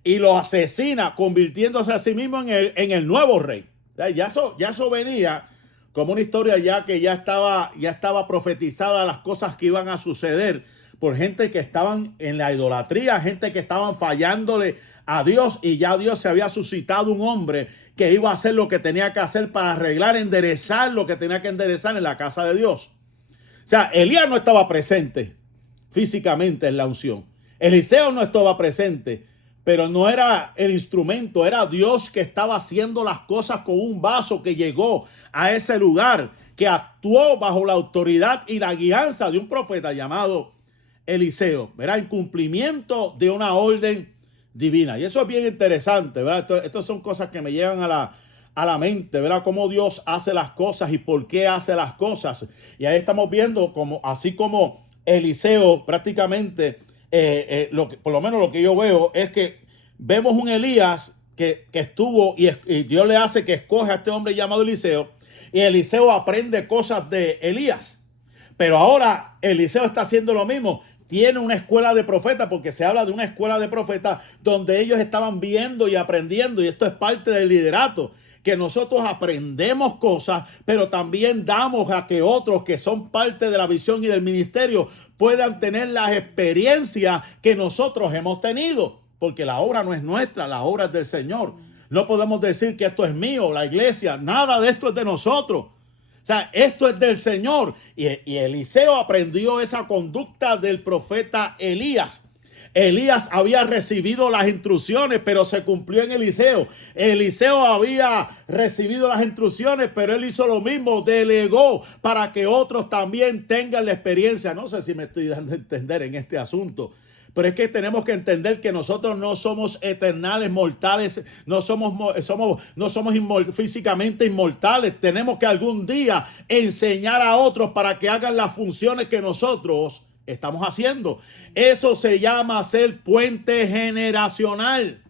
y lo asesina, convirtiéndose a sí mismo en el nuevo rey. O sea, ya eso venía como una historia ya estaba profetizada, las cosas que iban a suceder por gente que estaban en la idolatría, gente que estaban fallándole a Dios, y ya Dios se había suscitado un hombre que iba a hacer lo que tenía que hacer para enderezar lo que tenía que enderezar en la casa de Dios. O sea, Elías no estaba presente físicamente en la unción. Eliseo no estaba presente, pero no era el instrumento, era Dios que estaba haciendo las cosas con un vaso que llegó a ese lugar, que actuó bajo la autoridad y la guianza de un profeta llamado Eliseo, ¿verdad?, en cumplimiento de una orden divina. Y eso es bien interesante, ¿verdad? Estas son cosas que me llegan a la mente, ¿verdad?, cómo Dios hace las cosas y por qué hace las cosas. Y ahí estamos viendo así como Eliseo prácticamente, por lo menos lo que yo veo es que vemos un Elías que estuvo y Dios le hace que escoja a este hombre llamado Eliseo, y Eliseo aprende cosas de Elías. Pero ahora Eliseo está haciendo lo mismo. Tiene una escuela de profetas, porque se habla de una escuela de profetas donde ellos estaban viendo y aprendiendo, y esto es parte del liderato. que nosotros aprendemos cosas, pero también damos a que otros que son parte de la visión y del ministerio puedan tener las experiencias que nosotros hemos tenido, porque la obra no es nuestra, la obra es del Señor. No podemos decir que esto es mío, la iglesia, nada de esto es de nosotros. O sea, esto es del Señor. Y Eliseo aprendió esa conducta del profeta Elías. Elías había recibido las instrucciones, pero se cumplió en Eliseo. Eliseo había recibido las instrucciones, pero él hizo lo mismo, delegó para que otros también tengan la experiencia. No sé si me estoy dando a entender en este asunto, pero es que tenemos que entender que nosotros no somos eternales, mortales, no somos físicamente inmortales. Tenemos que algún día enseñar a otros para que hagan las funciones que nosotros estamos haciendo. Eso se llama ser puente generacional.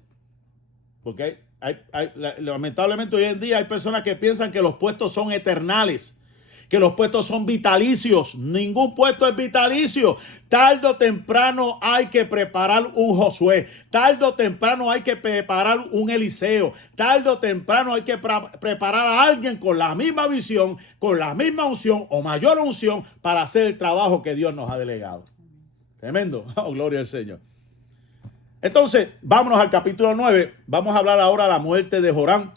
Porque lamentablemente hoy en día hay personas que piensan que los puestos son eternales, que los puestos son vitalicios. Ningún puesto es vitalicio. Tarde o temprano hay que preparar un Josué. Tarde o temprano hay que preparar un Eliseo. Tarde o temprano hay que preparar a alguien con la misma visión, con la misma unción o mayor unción para hacer el trabajo que Dios nos ha delegado. Tremendo. Oh, gloria al Señor. Entonces, vámonos al capítulo 9. Vamos a hablar ahora de la muerte de Joram,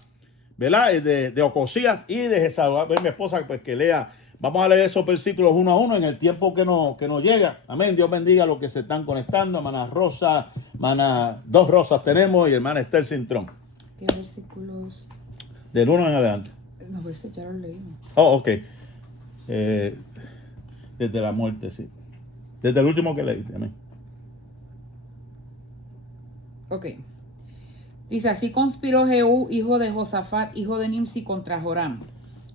¿verdad? De Ocosías y de Jezabel. Mi esposa, pues, que lea. Vamos a leer esos versículos uno a uno en el tiempo que nos llega. Amén. Dios bendiga a los que se están conectando. Hermana Rosa, dos Rosas tenemos y hermana Esther Cintrón. ¿Qué versículos? Del 1 en adelante. No, pues ya lo leímos. Oh, ok. Desde la muerte, sí. Desde el último que leí. Amén. Ok. Dice, así conspiró Jehú, hijo de Josafat, hijo de Nimsi, contra Joram.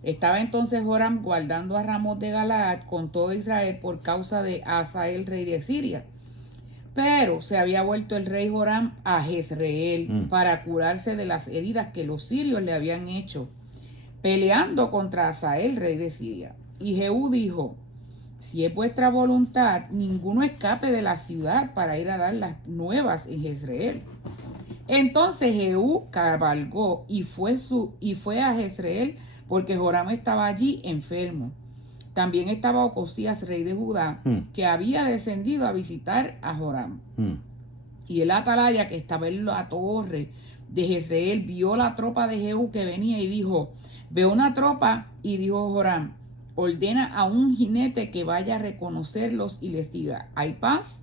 Estaba entonces Joram guardando a Ramot de Galaad con todo Israel por causa de Hazael, rey de Siria. Pero se había vuelto el rey Joram a Jezreel para curarse de las heridas que los sirios le habían hecho, peleando contra Hazael, rey de Siria. Y Jehú dijo, si es vuestra voluntad, ninguno escape de la ciudad para ir a dar las nuevas en Jezreel. Entonces Jehú cabalgó y fue a Jezreel, porque Joram estaba allí enfermo. También estaba Ocosías, rey de Judá, que había descendido a visitar a Joram. Y el atalaya, que estaba en la torre de Jezreel, vio la tropa de Jehú que venía y dijo, veo una tropa, y dijo Joram, ordena a un jinete que vaya a reconocerlos y les diga, ¿hay paz?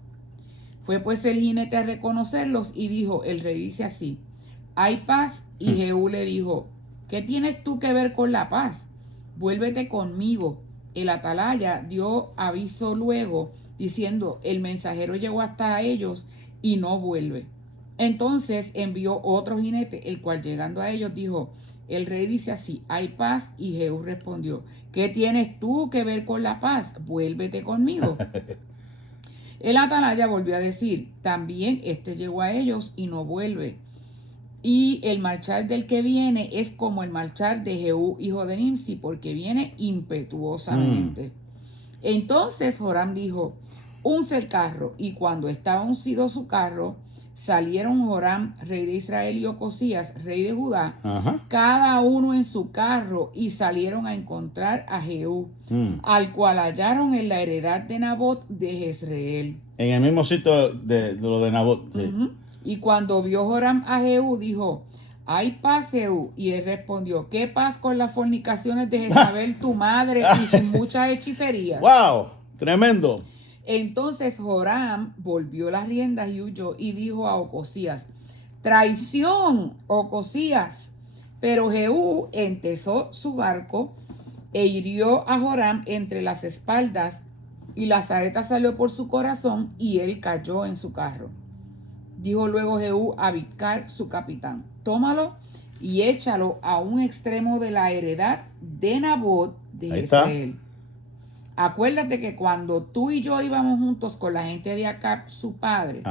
Fue pues el jinete a reconocerlos y dijo, el rey dice así, ¿hay paz? Y Jehú le dijo, ¿qué tienes tú que ver con la paz? Vuélvete conmigo. El atalaya dio aviso luego, diciendo, el mensajero llegó hasta ellos y no vuelve. Entonces envió otro jinete, el cual llegando a ellos dijo, el rey dice así, ¿hay paz? Y Jehú respondió, ¿qué tienes tú que ver con la paz? Vuélvete conmigo. El atalaya volvió a decir, también llegó a ellos y no vuelve. Y el marchar del que viene es como el marchar de Jehú, hijo de Nimsi, porque viene impetuosamente. Entonces Joram dijo, unce el carro. Y cuando estaba uncido su carro, salieron Joram, rey de Israel, y Ocosías, rey de Judá, cada uno en su carro, y salieron a encontrar a Jehú, al cual hallaron en la heredad de Nabot de Jezreel. En el mismo sitio de lo de Nabot. Sí. Y cuando vio Joram a Jehú, dijo, ¿hay paz, Jehú? Y él respondió, ¿qué paz con las fornicaciones de Jezabel, tu madre, y sus muchas hechicerías? ¡Wow! Tremendo. Entonces Joram volvió las riendas y huyó y dijo a Ocosías, traición, Ocosías. Pero Jehú entesó su barco e hirió a Joram entre las espaldas, y la saeta salió por su corazón y él cayó en su carro. Dijo luego Jehú a Bidkar, su capitán, tómalo y échalo a un extremo de la heredad de Nabot de Jezreel. Acuérdate que cuando tú y yo íbamos juntos con la gente de Acab, su padre,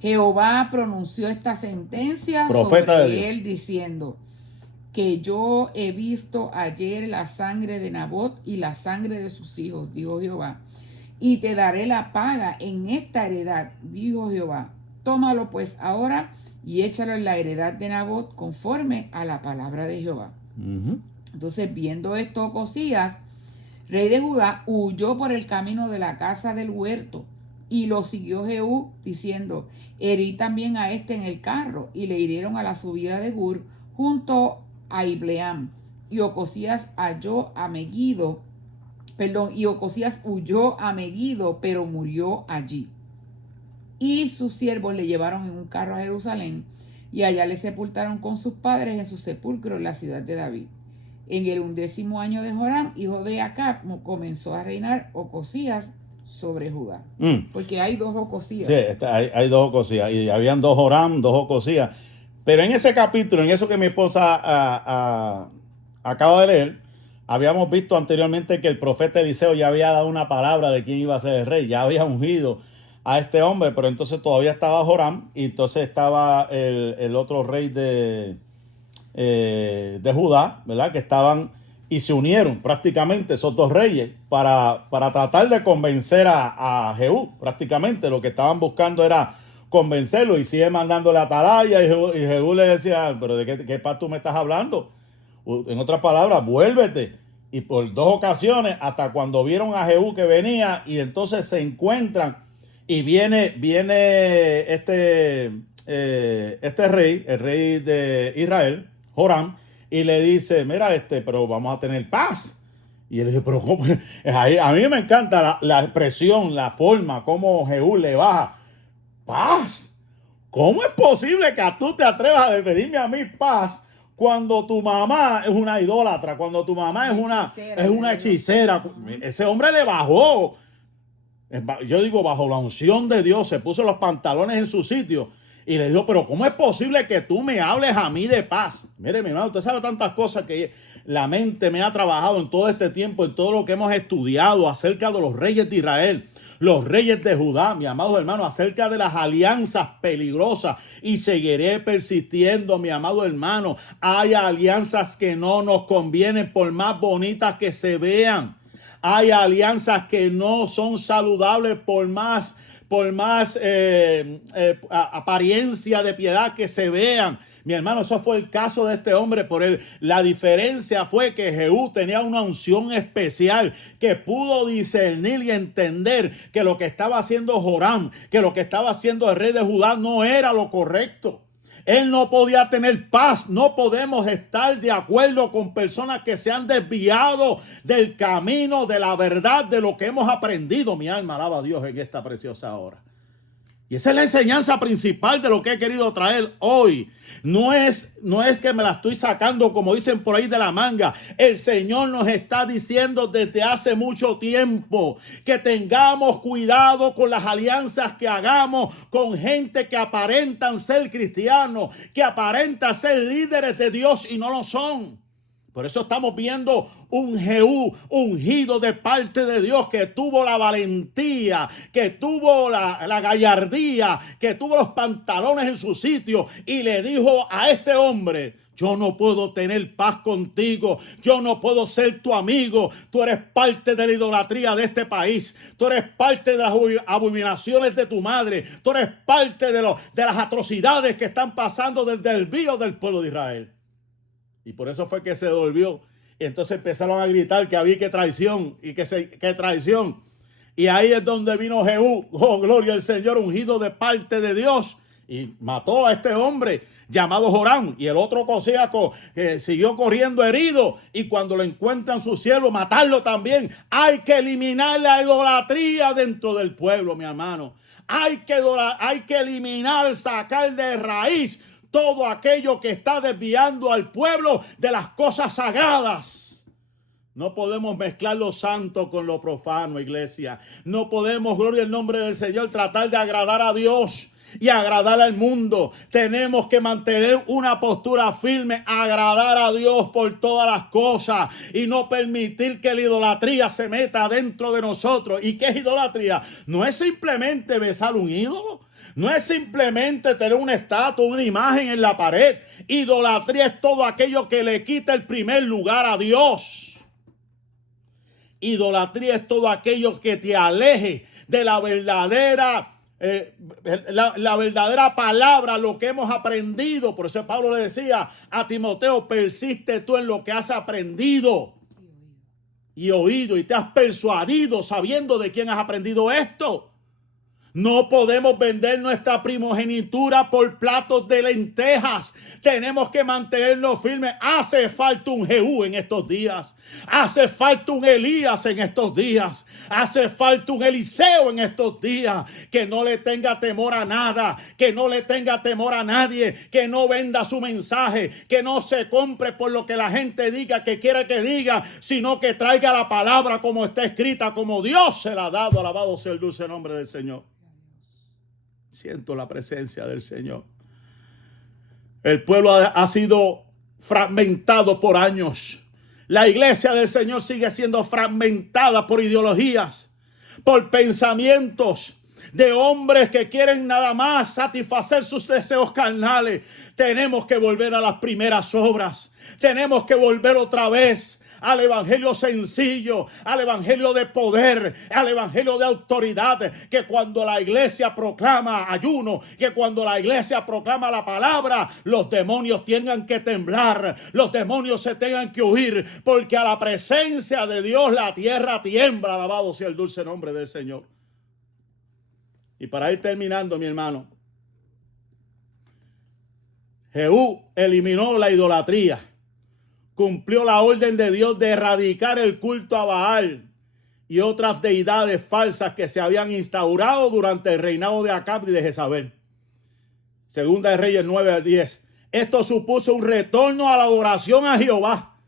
Jehová pronunció esta sentencia sobre él diciendo, que yo he visto ayer la sangre de Nabot y la sangre de sus hijos, dijo Jehová, y te daré la paga en esta heredad, dijo Jehová. Tómalo pues ahora y échalo en la heredad de Nabot conforme a la palabra de Jehová. Entonces, viendo esto, Ocosías, rey de Judá, huyó por el camino de la casa del huerto, y lo siguió Jehú, diciendo: herí también a este en el carro. Y le hirieron a la subida de Gur, junto a Ibleam. Y Ocosías huyó a Megiddo, pero murió allí. Y sus siervos le llevaron en un carro a Jerusalén, y allá le sepultaron con sus padres en su sepulcro en la ciudad de David. En el 11º año de Joram, hijo de Acab, comenzó a reinar Ocosías sobre Judá. Porque hay dos Ocosías. Sí, hay dos Ocosías. Y habían dos Joram, dos Ocosías. Pero en ese capítulo, en eso que mi esposa acaba de leer, habíamos visto anteriormente que el profeta Eliseo ya había dado una palabra de quién iba a ser el rey. Ya había ungido a este hombre, pero entonces todavía estaba Joram, y entonces estaba el otro rey de Judá, ¿verdad? Que estaban y se unieron prácticamente esos dos reyes para tratar de convencer a Jehú. Prácticamente lo que estaban buscando era convencerlo, y sigue mandándole atalaya, y Jehú le decía: pero ¿de qué paz tú me estás hablando? En otras palabras, vuélvete. Y por dos ocasiones, hasta cuando vieron a Jehú que venía, y entonces se encuentran, y viene este rey, el rey de Israel, Joram, y le dice: mira, pero vamos a tener paz. Y él dice: pero ¿cómo? A mí me encanta la expresión, la forma, cómo Jehú le baja. Paz. ¿Cómo es posible que tú te atrevas a pedirme a mí paz cuando tu mamá es una idólatra, cuando tu mamá es una hechicera? Ese hombre le bajó. Yo digo, bajo la unción de Dios, se puso los pantalones en su sitio y le dijo: pero ¿cómo es posible que tú me hables a mí de paz? Mire, mi hermano, usted sabe tantas cosas que la mente me ha trabajado en todo este tiempo, en todo lo que hemos estudiado acerca de los reyes de Israel, los reyes de Judá, mi amado hermano, acerca de las alianzas peligrosas, y seguiré persistiendo, mi amado hermano. Hay alianzas que no nos convienen por más bonitas que se vean. Hay alianzas que no son saludables por más apariencia de piedad que se vean. Mi hermano, eso fue el caso de este hombre. La diferencia fue que Jehú tenía una unción especial, que pudo discernir y entender que lo que estaba haciendo Joram, que lo que estaba haciendo el rey de Judá no era lo correcto. Él no podía tener paz. No podemos estar de acuerdo con personas que se han desviado del camino, de la verdad, de lo que hemos aprendido. Mi alma alaba a Dios en esta preciosa hora. Y esa es la enseñanza principal de lo que he querido traer hoy. No es que me la estoy sacando, como dicen por ahí, de la manga. El Señor nos está diciendo desde hace mucho tiempo que tengamos cuidado con las alianzas que hagamos con gente que aparentan ser cristianos, que aparentan ser líderes de Dios y no lo son. Por eso estamos viendo un Jehú ungido de parte de Dios, que tuvo la valentía, que tuvo la gallardía, que tuvo los pantalones en su sitio, y le dijo a este hombre: yo no puedo tener paz contigo, yo no puedo ser tu amigo, tú eres parte de la idolatría de este país, tú eres parte de las abominaciones de tu madre, tú eres parte de las atrocidades que están pasando desde el desvío del pueblo de Israel. Y por eso fue que se volvió. Y entonces empezaron a gritar que había que traición y que traición. Y ahí es donde vino Jehú, oh gloria al Señor, ungido de parte de Dios, y mató a este hombre llamado Joram. Y el otro Ocosías siguió corriendo herido, y cuando lo encuentran sus siervos, matarlo también. Hay que eliminar la idolatría dentro del pueblo, mi hermano. Hay que eliminar, sacar de raíz todo aquello que está desviando al pueblo de las cosas sagradas. No podemos mezclar lo santo con lo profano, iglesia. No podemos, gloria al nombre del Señor, tratar de agradar a Dios y agradar al mundo. Tenemos que mantener una postura firme, agradar a Dios por todas las cosas, y no permitir que la idolatría se meta dentro de nosotros. ¿Y qué es idolatría? No es simplemente besar un ídolo. No es simplemente tener una estatua, una imagen en la pared. Idolatría es todo aquello que le quita el primer lugar a Dios. Idolatría es todo aquello que te aleje de la verdadera la verdadera palabra, lo que hemos aprendido. Por eso Pablo le decía a Timoteo, persiste tú en lo que has aprendido y oído, y te has persuadido sabiendo de quién has aprendido esto. No podemos vender nuestra primogenitura por platos de lentejas. Tenemos que mantenernos firmes. Hace falta un Jehú en estos días. Hace falta un Elías en estos días. Hace falta un Eliseo en estos días. Que no le tenga temor a nada. Que no le tenga temor a nadie. Que no venda su mensaje. Que no se compre por lo que la gente diga, que quiera que diga, sino que traiga la palabra como está escrita, como Dios se la ha dado. Alabado sea el dulce nombre del Señor. Siento la presencia del Señor. El pueblo ha sido fragmentado por años. La iglesia del Señor sigue siendo fragmentada por ideologías, por pensamientos de hombres que quieren nada más satisfacer sus deseos carnales. Tenemos que volver a las primeras obras. Tenemos que volver otra vez al evangelio sencillo, al evangelio de poder, al evangelio de autoridad, que cuando la iglesia proclama ayuno, que cuando la iglesia proclama la palabra, los demonios tengan que temblar, los demonios se tengan que huir, porque a la presencia de Dios la tierra tiembla. Alabado sea el dulce nombre del Señor. Y para ir terminando, mi hermano, Jehú eliminó la idolatría. Cumplió la orden de Dios de erradicar el culto a Baal y otras deidades falsas que se habían instaurado durante el reinado de Acab y de Jezabel. Segunda de Reyes 9-10. Esto supuso un retorno a la adoración a Jehová.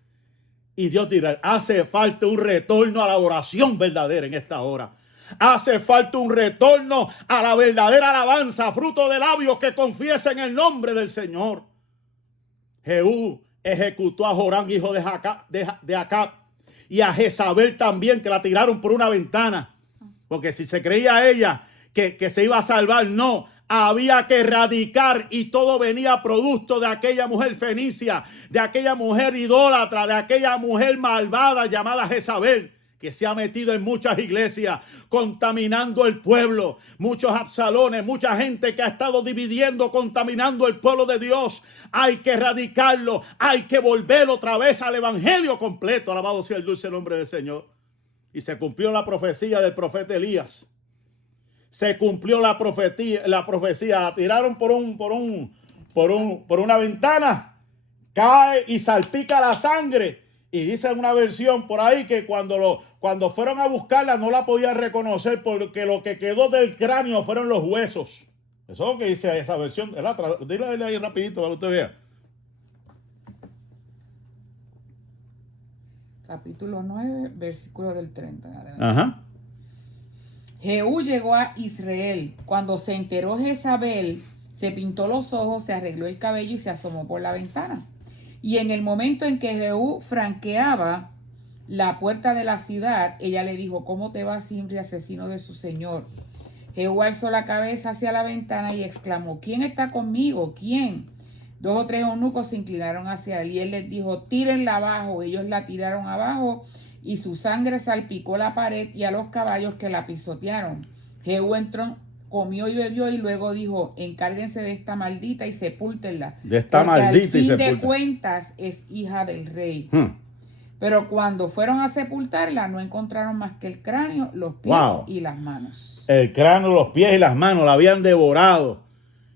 Y Dios dirá, hace falta un retorno a la adoración verdadera en esta hora. Hace falta un retorno a la verdadera alabanza, fruto de labios que confiesen el nombre del Señor. Jehú ejecutó a Joram, hijo de Acab, y a Jezabel también, que la tiraron por una ventana. Porque si se creía ella que se iba a salvar, no. Había que erradicar, y todo venía producto de aquella mujer fenicia, de aquella mujer idólatra, de aquella mujer malvada llamada Jezabel, que se ha metido en muchas iglesias, contaminando el pueblo. Muchos Absalones, mucha gente que ha estado dividiendo, contaminando el pueblo de Dios. Hay que erradicarlo, hay que volver otra vez al evangelio completo. Alabado sea el dulce nombre del Señor. Y se cumplió la profecía del profeta Elías. Se cumplió la profecía. La tiraron por una ventana, cae y salpica la sangre. Y dice en una versión por ahí que cuando fueron a buscarla no la podían reconocer, porque lo que quedó del cráneo fueron los huesos. Eso es lo que dice esa versión. Dile ahí rapidito para que usted vea. Capítulo 9, versículo del 30. Ajá. Jehú llegó a Israel. Cuando se enteró Jezabel, se pintó los ojos, se arregló el cabello y se asomó por la ventana. Y en el momento en que Jehú franqueaba la puerta de la ciudad, ella le dijo, ¿cómo te va, Zimri, asesino de su señor? Jehú alzó la cabeza hacia la ventana y exclamó, ¿quién está conmigo? ¿Quién? 2 o 3 eunucos se inclinaron hacia él y él les dijo, tírenla abajo. Ellos la tiraron abajo y su sangre salpicó la pared y a los caballos que la pisotearon. Jehú entró, comió y bebió y luego dijo, encárguense de esta maldita y sepúltenla. De esta maldita y sepúltenla. Al fin de cuentas es hija del rey. Pero cuando fueron a sepultarla no encontraron más que el cráneo, los pies y las manos. El cráneo, los pies y las manos la habían devorado.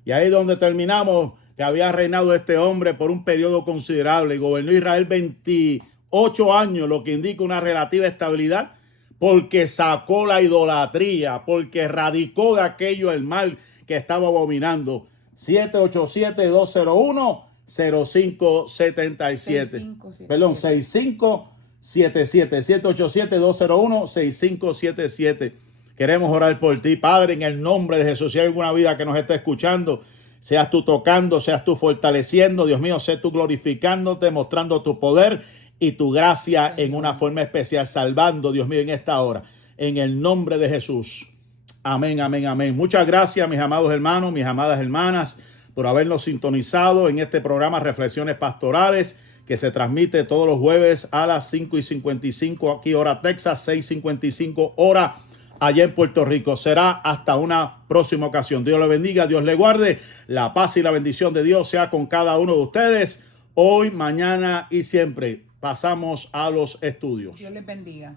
Y ahí es donde terminamos, que había reinado este hombre por un periodo considerable y gobernó Israel 28 años, lo que indica una relativa estabilidad, porque sacó la idolatría, porque erradicó de aquello el mal que estaba abominando. 787-201-0577. Perdón, 6577. 787-201-6577. Queremos orar por ti, Padre, en el nombre de Jesús. Si hay alguna vida que nos esté escuchando, seas tú tocando, seas tú fortaleciendo, Dios mío, sé tú glorificándote, mostrando tu poder y tu gracia en una forma especial, salvando, Dios mío, en esta hora, en el nombre de Jesús. Amén, amén, amén. Muchas gracias, mis amados hermanos, mis amadas hermanas, por habernos sintonizado en este programa Reflexiones Pastorales, que se transmite todos los jueves a las 5:55 aquí hora Texas, 6:55 hora allá en Puerto Rico. Será hasta una próxima ocasión. Dios le bendiga, Dios le guarde. La paz y la bendición de Dios sea con cada uno de ustedes. Hoy, mañana y siempre. Pasamos a los estudios. Dios les bendiga.